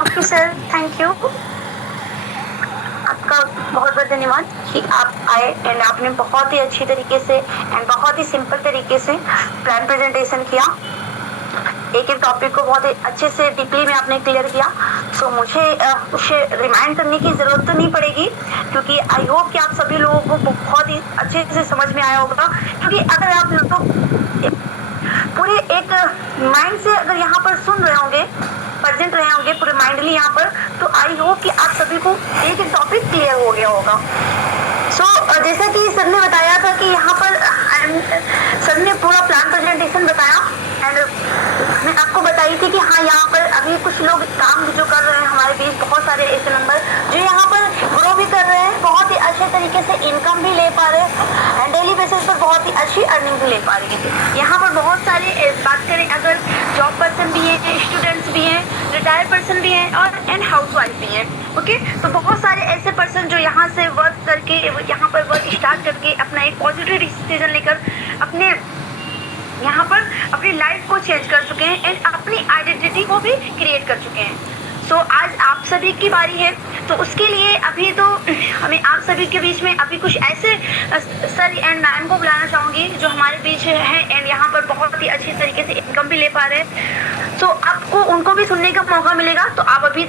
Okay sir, thank you, आपका बहुत बहुत धन्यवाद कि आप आए एंड आपने बहुत ही अच्छी तरीके से एंड बहुत ही सिंपल तरीके से प्लान प्रेजेंटेशन किया, एक एक टॉपिक को बहुत ही अच्छे से डीपली में आपने क्लियर किया। सो मुझे उसे रिमाइंड करने की ज़रूरत तो नहीं पड़ेगी क्योंकि आई होप कि आप सभी लोगों को बहुत ही अच्छे से समझ में आया होगा, क्योंकि अगर आप लोग पूरे एक माइंड से अगर यहाँ पर सुन रहे होंगे, प्रेजेंट रहे होंगे पूरे माइंडली यहाँ पर, तो आई होप कि आप सभी को एक एक टॉपिक क्लियर हो गया होगा। सो जैसा कि सर ने बताया था कि यहाँ पर सर ने पूरा प्लान प्रेजेंटेशन बताया एंड मैं आपको बताई थी कि हाँ यहाँ पर अभी कुछ लोग काम जो कर रहे हैं हमारे बीच, बहुत सारे ऐसे नंबर जो यहाँ पर ग्रो भी कर रहे हैं, बहुत ही अच्छे तरीके से इनकम भी ले पा रहे हैं एंड डेली बेसिस पर बहुत ही अच्छी अर्निंग भी ले पा रही है। यहाँ पर बहुत सारे बात करें अगर जॉब पर्सन भी हैं, स्टूडेंट्स भी हैं, रिटायर्ड पर्सन भी हैं और एंड हाउस वाइफ भी हैं। ओके, तो बहुत सारे ऐसे पर्सन जो यहाँ से वर्क करके यहाँ पर वर्क स्टार्ट करके अपना एक पॉजिटिव डिसीजन लेकर अपने यहाँ पर अपनी लाइफ को चेंज कर चुके हैं एंड अपनी आइडेंटिटी को भी क्रिएट कर चुके हैं। सो आज आप सभी की बारी है, तो उसके लिए अभी तो हमें आप सभी के बीच में अभी कुछ ऐसे सर एंड मैम को बुलाना चाहूँगी जो हमारे बीच हैं एंड यहाँ पर बहुत ही अच्छी तरीके से इनकम भी ले पा रहे हैं। सो आपको उनको भी सुनने का मौका मिलेगा, तो आप अभी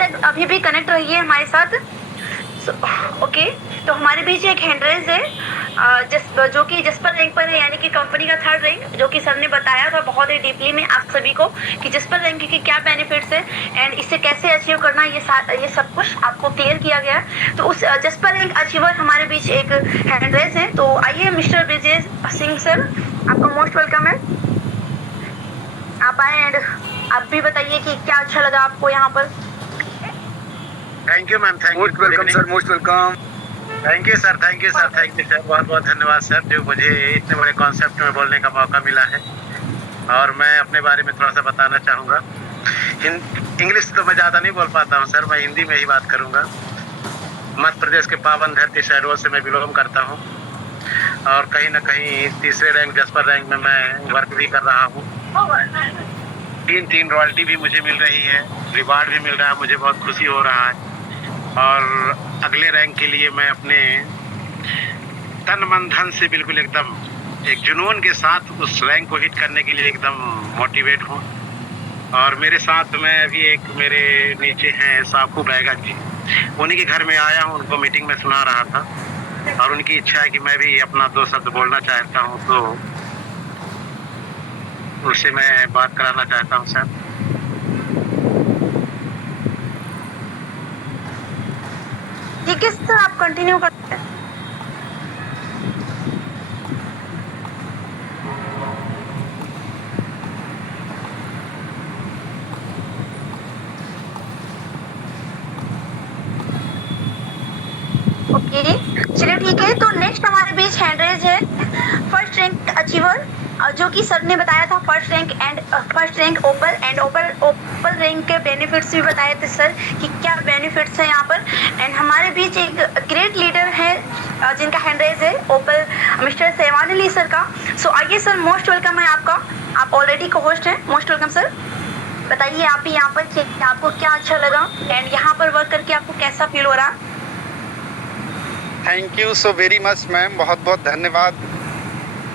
भी कनेक्ट रहिए हमारे साथ। ओके, तो हमारे बीच एक हैंडरेज है जो कि जसपर रैंक पर है, यानी कि कंपनी का 3rd रैंक, जो कि सर ने बताया था बहुत ही डीपली में आप सभी को कि जसपर रैंक के क्या बेनिफिट्स है एंड इसे कैसे अचीव करना, ये सब कुछ आपको क्लियर किया गया है। तो उस जसपर रैंक अचीवर हमारे बीच एक हैंडरेज है, तो आइए मिस्टर ब्रिजेश सिंह सर, आपका मोस्ट वेलकम है, आप आए एंड आप भी बताइए कि क्या अच्छा लगा आपको यहाँ पर। Thank you ma'am, thank you, most welcome sir, most welcome. Thank you sir, thank you sir, thank you sir, बहुत बहुत धन्यवाद सर, जो मुझे इतने बड़े कॉन्सेप्ट में बोलने का मौका मिला है। और मैं अपने बारे में थोड़ा सा बताना चाहूँगा। इंग्लिश तो मैं ज़्यादा नहीं बोल पाता हूँ सर, मैं हिंदी में ही बात करूँगा। मध्य प्रदेश के पावन धरती शहडोल से मैं बिलोंग करता हूँ और कहीं ना कहीं तीसरे रैंक जसपर रैंक में मैं वर्क भी कर रहा हूँ। 3 रॉयल्टी भी मुझे मिल रही है, रिवार्ड भी मिल रहा है, मुझे बहुत खुशी हो रहा है। और अगले रैंक के लिए मैं अपने तन मन धन से बिल्कुल एकदम एक जुनून के साथ उस रैंक को हिट करने के लिए एकदम मोटिवेट हूँ। और मेरे साथ में अभी एक मेरे नीचे हैं साकू बैगा जी, उन्हीं के घर में आया हूँ, उनको मीटिंग में सुना रहा था और उनकी इच्छा है कि मैं भी अपना 2 शब्द बोलना चाहता हूँ, तो उससे मैं बात कराना चाहता हूँ सर। ठीक है सर, आप कंटिन्यू करते हैं। ओके, चलिए ठीक है। तो नेक्स्ट हमारे बीच हैंड रेज है फर्स्ट रैंक अचीवर, जो कि सर ने बताया था फर्स्ट रैंक ओपल रैंक के बेनिफिट्स भी बताए थे सर कि क्या बेनिफिट्स है यहाँ पर। एंड हमारे बीच एक ग्रेट लीडर है जिनका हैंड रेज है ओपल मिस्टर सहवान अली सर का। सो आइए सर, मोस्ट वेलकम है आपका, आप ऑलरेडी को होस्ट हैं, मोस्ट वेलकम सर। बताइए आप ही यहाँ पर कि आपको क्या अच्छा लगा एंड यहाँ पर वर्क करके आपको कैसा फील हो रहा। Thank you so very much ma'am, बहुत बहुत धन्यवाद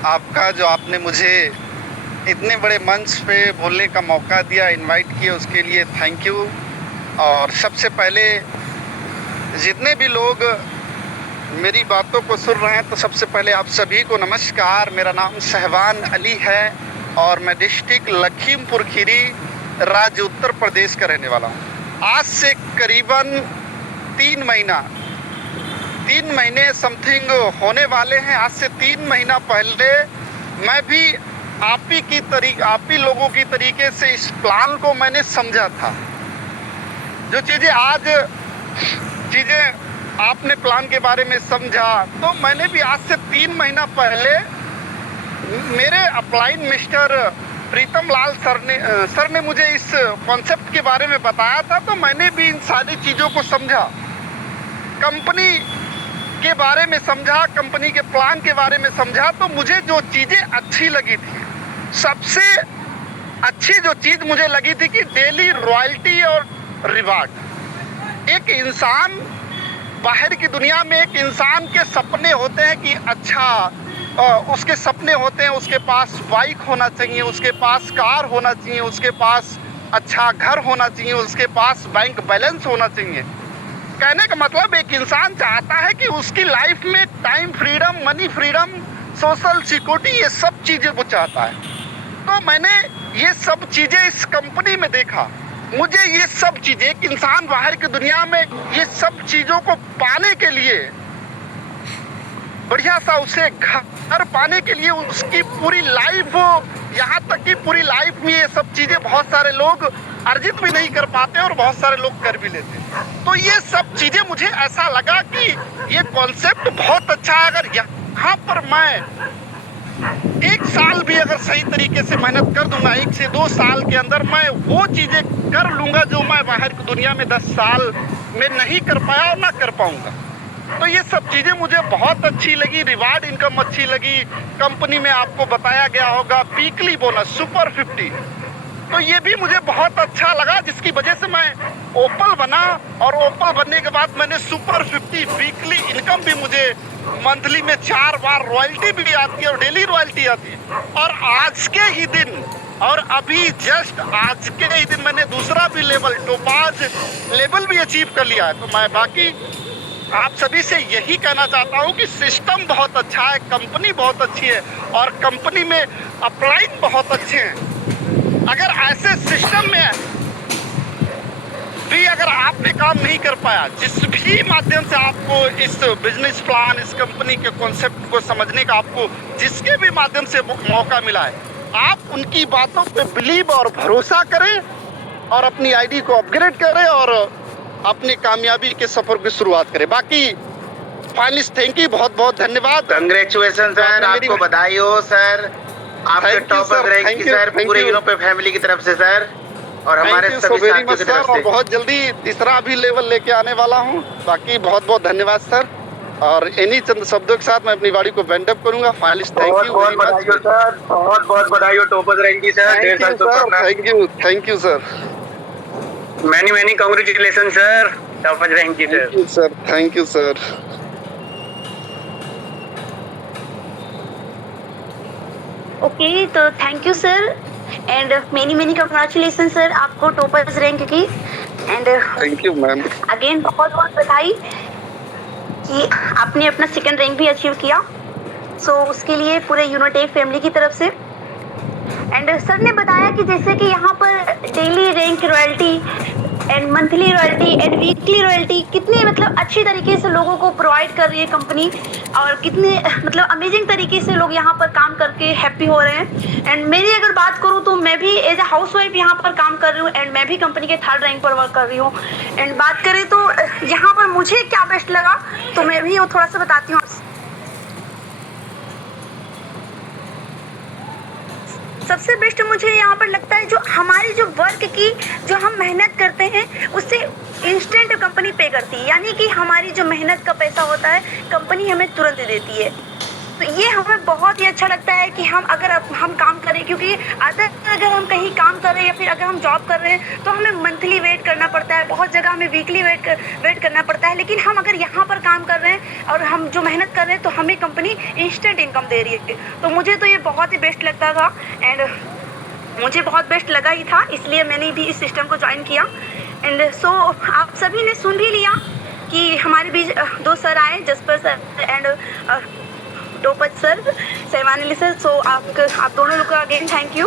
आपका, जो आपने मुझे इतने बड़े मंच पे बोलने का मौका दिया, इनवाइट किया, उसके लिए थैंक यू। और सबसे पहले जितने भी लोग मेरी बातों को सुन रहे हैं, तो सबसे पहले आप सभी को नमस्कार। मेरा नाम सहवान अली है और मैं डिस्ट्रिक्ट लखीमपुर खीरी, राज्य उत्तर प्रदेश का रहने वाला हूँ। आज से करीबन 3 महीने समथिंग होने वाले हैं। आज से 3 महीना पहले मैं भी आप ही लोगों की तरीके से इस प्लान को मैंने समझा था। जो चीज़ें आपने प्लान के बारे में समझा, तो मैंने भी आज से 3 महीना पहले मेरे अपलाइन मिस्टर प्रीतम लाल सर ने मुझे इस कॉन्सेप्ट के बारे में बताया था, तो मैंने भी इन सारी चीज़ों को समझा, कंपनी के बारे में समझा, कंपनी के प्लान के बारे में समझा। तो मुझे जो चीज़ें अच्छी लगी थी, सबसे अच्छी जो चीज़ मुझे लगी थी कि डेली रॉयल्टी और रिवार्ड। एक इंसान बाहर की दुनिया में एक इंसान के सपने होते हैं कि अच्छा उसके सपने होते हैं, उसके पास बाइक होना चाहिए, उसके पास कार होना चाहिए, उसके पास अच्छा घर होना चाहिए, उसके पास बैंक बैलेंस होना चाहिए। कहने का मतलब एक इंसान चाहता है कि उसकी लाइफ में time freedom, money freedom, social security, ये सब चीज़ें वो चाहता है। तो मैंने ये सब चीज़ें इस कंपनी में देखा। मुझे ये सब चीज़ें, एक इंसान बाहर की दुनिया में ये सब चीज़ों को पाने के लिए, बढ़िया सा उसे घर पाने के लिए उसकी पूरी लाइफ, यहाँ तक कि पूरी लाइफ में ये सब चीज़ें बहुत सारे लोग अर्जित भी नहीं कर पाते और बहुत सारे लोग कर भी लेते हैं। तो ये सब चीज़ें मुझे ऐसा लगा कि ये कॉन्सेप्ट बहुत अच्छा है। अगर यहाँ पर मैं 1 साल भी अगर सही तरीके से मेहनत कर दूंगा, 1 से 2 साल के अंदर मैं वो चीज़ें कर लूँगा जो मैं बाहर की दुनिया में 10 साल में नहीं कर पाया और ना कर पाऊँगा। तो ये सब चीज़ें मुझे बहुत अच्छी लगी। रिवार्ड इनकम अच्छी लगी। कंपनी में आपको बताया गया होगा वीकली बोनस सुपर 50, तो ये भी मुझे बहुत अच्छा लगा, जिसकी वजह से मैं ओपल बना। और ओपल बनने के बाद मैंने सुपर 50 वीकली इनकम भी, मुझे मंथली में 4 बार रॉयल्टी भी आती है और डेली रॉयल्टी आती है। और आज के ही दिन, और अभी जस्ट आज के ही दिन मैंने दूसरा भी लेवल, टोपाज लेवल भी अचीव कर लिया है। तो मैं बाकी आप सभी से यही कहना चाहता हूँ कि सिस्टम बहुत अच्छा है, कंपनी बहुत अच्छी है और कंपनी में अपलाइन बहुत अच्छे हैं। अगर ऐसे सिस्टम में भी अगर आपने काम नहीं कर पाया, जिस भी माध्यम से आपको इस बिजनेस प्लान, इस कंपनी के कॉन्सेप्ट को समझने का आपको जिसके भी माध्यम से मौका मिला है, आप उनकी बातों पे बिलीव और भरोसा करें और अपनी आईडी को अपग्रेड करें और अपनी कामयाबी के सफ़र की शुरुआत करें। बाकी फाइनलिस्ट थैंक यू, बहुत बहुत धन्यवाद। कंग्रेचुलेशन सर, आपको बधाई हो सर, आपके Thank you, topper sir. Rank Thank की you. सर Thank पूरे you. यूनो पे फैमिली की तरफ से सर, और हमारे थैंक यू सो सभी वेरी साथियों मच की सर, तरफ और से। बहुत जल्दी तीसरा भी लेवल लेके आने वाला हूँ। बाकी बहुत बहुत धन्यवाद सर, और इन्हीं चंद शब्दों के साथ मैं अपनी गाड़ी को बैंड अप करूंगा। फाइनलिस्ट थैंक बहुत यू बहुत वेरी बधाई हो मच। सर, बहुत बहुत बधाई हो टॉपर्स रैंक की सर, ढेर थैंक सारी यू सर, शुभकामनाएं। Thank you sir, many many congratulation sir, toppers rank की sir. Thank you sir, thank you sir. Okay, तो thank you sir and many many congratulation sir आपको toppers rank की। And thank you ma'am. Again बहुत बहुत बधाई कि आपने अपना सेकंड रैंक भी अचीव किया। सो उसके लिए पूरे यूनिटेक फैमिली की तरफ से। एंड सर ने बताया कि जैसे कि यहाँ पर daily rank royalty and monthly royalty and weekly royalty कितने मतलब अच्छी तरीके से लोगों को प्रोवाइड कर रही है कंपनी, और कितने मतलब अमेजिंग तरीके से लोग यहाँ पर काम करके हैप्पी हो रहे हैं। एंड मेरी अगर बात करूँ तो मैं भी एज ए हाउस वाइफ यहाँ पर काम कर रही हूँ, एंड मैं भी कंपनी के थर्ड रैंक पर वर्क कर रही हूँ। एंड बात करें तो यहाँ पर मुझे क्या बेस्ट लगा, तो मैं भी वो थोड़ा सा बताती हूँ। सबसे बेस्ट मुझे यहाँ पर लगता है जो हमारी जो वर्क की जो हम मेहनत करते हैं उससे इंस्टेंट कंपनी पे करती है, यानी कि हमारी जो मेहनत का पैसा होता है कंपनी हमें तुरंत देती है। तो ये हमें बहुत ही अच्छा लगता है कि हम अगर हम काम करें, क्योंकि अगर हम कहीं काम कर रहे हैं या फिर अगर हम जॉब कर रहे हैं तो हमें मंथली वेट करना पड़ता है, बहुत जगह हमें वीकली वेट करना पड़ता है। लेकिन हम अगर यहाँ पर काम कर रहे हैं और हम जो मेहनत कर रहे हैं तो हमें कंपनी इंस्टेंट इनकम दे रही है। तो मुझे तो ये बहुत ही बेस्ट लगता था, एंड मुझे बहुत बेस्ट लगा ही था, इसलिए मैंने भी इस सिस्टम को ज्वाइन किया। एंड सो आप सभी ने सुन भी लिया कि हमारे बीच दो सर आए, जसपर सर एंड टोपज सर, सैवानी सर। सो आप दोनों लोग का अगेन थैंक यू।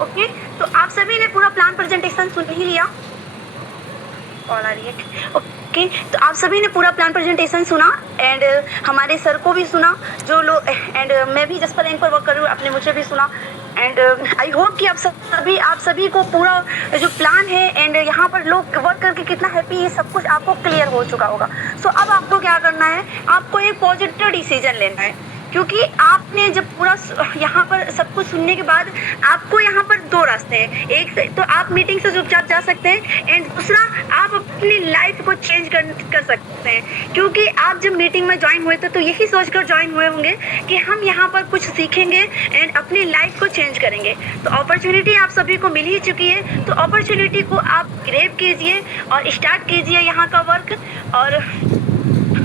ओके, तो आप सभी ने पूरा प्लान प्रेजेंटेशन सुन ही लिया। कॉल आ रही है। ओके, तो आप सभी ने पूरा प्लान प्रेजेंटेशन सुना, एंड हमारे सर को भी सुना जो लोग, एंड मैं भी जिस पर रैंक पर वर्क कर रही हूँ आपने मुझे भी सुना। एंड आई होप कि आप सभी को पूरा जो प्लान है एंड यहाँ पर लोग वर्क करके कितना हैप्पी है सब कुछ आपको क्लियर हो चुका होगा। सो अब आपको क्या करना है, आपको एक पॉजिटिव डिसीजन लेना है, क्योंकि आपने जब पूरा यहाँ पर सब कुछ सुनने के बाद आपको यहाँ पर दो रास्ते हैं। एक तो आप मीटिंग से चुपचाप जा सकते हैं, एंड दूसरा आप अपनी लाइफ को चेंज कर सकते हैं। क्योंकि आप जब मीटिंग में ज्वाइन हुए थे तो यही सोचकर ज्वाइन हुए होंगे कि हम यहाँ पर कुछ सीखेंगे एंड अपनी लाइफ को चेंज करेंगे। तो अपॉर्चुनिटी आप सभी को मिल ही चुकी है, तो अपॉर्चुनिटी को आप ग्रैब कीजिए और स्टार्ट कीजिए यहाँ का वर्क। और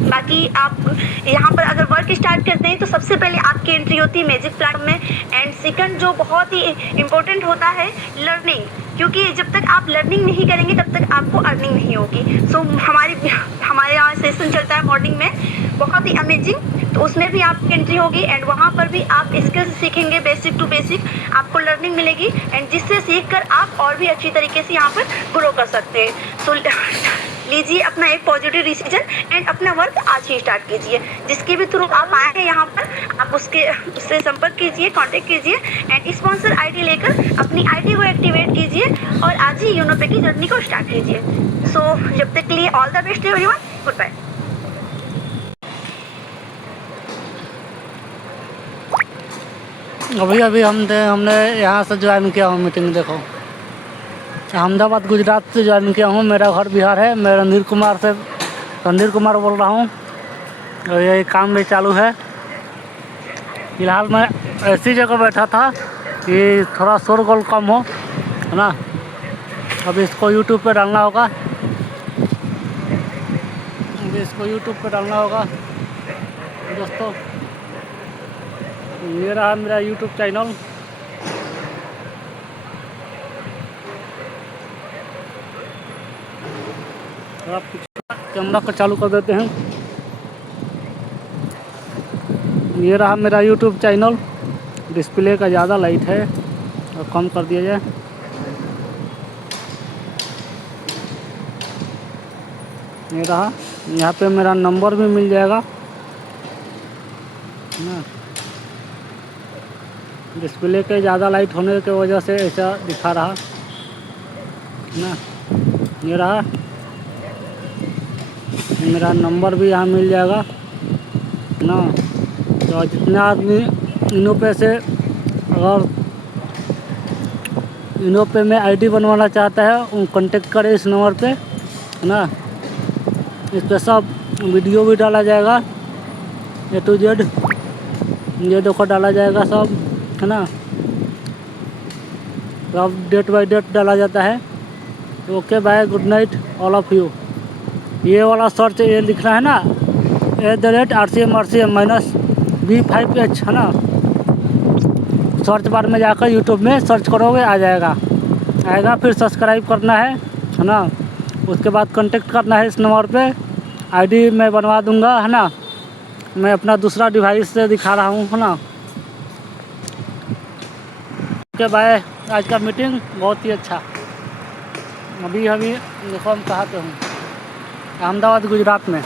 बाकी आप यहाँ पर अगर वर्क स्टार्ट करते हैं तो सबसे पहले आपकी एंट्री होती है मैजिक प्लेटफॉर्म में, एंड सेकंड जो बहुत ही इम्पोर्टेंट होता है लर्निंग, क्योंकि जब तक आप लर्निंग नहीं करेंगे तब तक आपको अर्निंग नहीं होगी। सो हमारे यहाँ सेशन चलता है मॉर्निंग में, बहुत ही अमेजिंग, तो उसमें भी आपकी एंट्री होगी, एंड वहाँ पर भी आप स्किल्स सीखेंगे बेसिक टू बेसिक, आपको लर्निंग मिलेगी, एंड जिससे सीख कर आप और भी अच्छी तरीके से यहाँ पर ग्रो कर सकते हैं। सो लीजिए अपना एक पॉजिटिव डिसीजन एंड अपना वर्क आज ही स्टार्ट कीजिए। जिसके भी थ्रू आप आए हैं यहाँ पर आप उससे संपर्क कीजिए, कांटेक्ट कीजिए, एंड स्पॉन्सर आईडी लेकर अपनी आईडी को एक्टिवेट कीजिए और आज ही यूनोपे की जर्नी को स्टार्ट कीजिए। सो जब तक के लिए all the best everyone, goodbye. अभी हमने यहाँ से ज्वाइन किया हूँ मीटिंग। देखो अहमदाबाद गुजरात से ज्वाइन किया हूँ, मेरा घर बिहार है। मैं रणधीर कुमार बोल रहा हूँ, और ये काम भी चालू है। फिलहाल मैं ऐसी जगह बैठा था कि थोड़ा शोरगुल कम हो, है ना। अब इसको यूट्यूब पे डालना होगा, दोस्तों। ये रहा मेरा यूट्यूब चैनल। आप कैमरा को चालू कर देते हैं। ये रहा मेरा यूट्यूब चैनल। डिस्प्ले का ज़्यादा लाइट है और कम कर दिया जाए। ये रहा, यहाँ पे मेरा नंबर भी मिल जाएगा ना। डिस्प्ले के ज़्यादा लाइट होने की वजह से ऐसा दिखा रहा ना। ये रहा मेरा नंबर भी यहाँ मिल जाएगा ना। तो जितने आदमी इनो पे से अगर इनो पे में आईडी बनवाना चाहता है वो कांटेक्ट करें इस नंबर पे, है ना। इस पे सब वीडियो भी डाला जाएगा, A to Z ये देखो डाला जाएगा सब, है ना। सब डेट बाय डेट डाला जाता है। Okay bye, good night all of you. ये वाला सर्च ये लिखना है ना @RCM_B5H, है ना। सर्च बार में जाकर यूट्यूब में सर्च करोगे आ जाएगा। फिर सब्सक्राइब करना है ना। उसके बाद कांटेक्ट करना है इस नंबर पे। आईडी मैं बनवा दूंगा, है ना। मैं अपना दूसरा डिवाइस से दिखा रहा हूँ, है ना। Okay bye. आज का मीटिंग बहुत ही अच्छा। अभी देखो हम कहाँ पे हूँ, अहमदाबाद गुजरात में।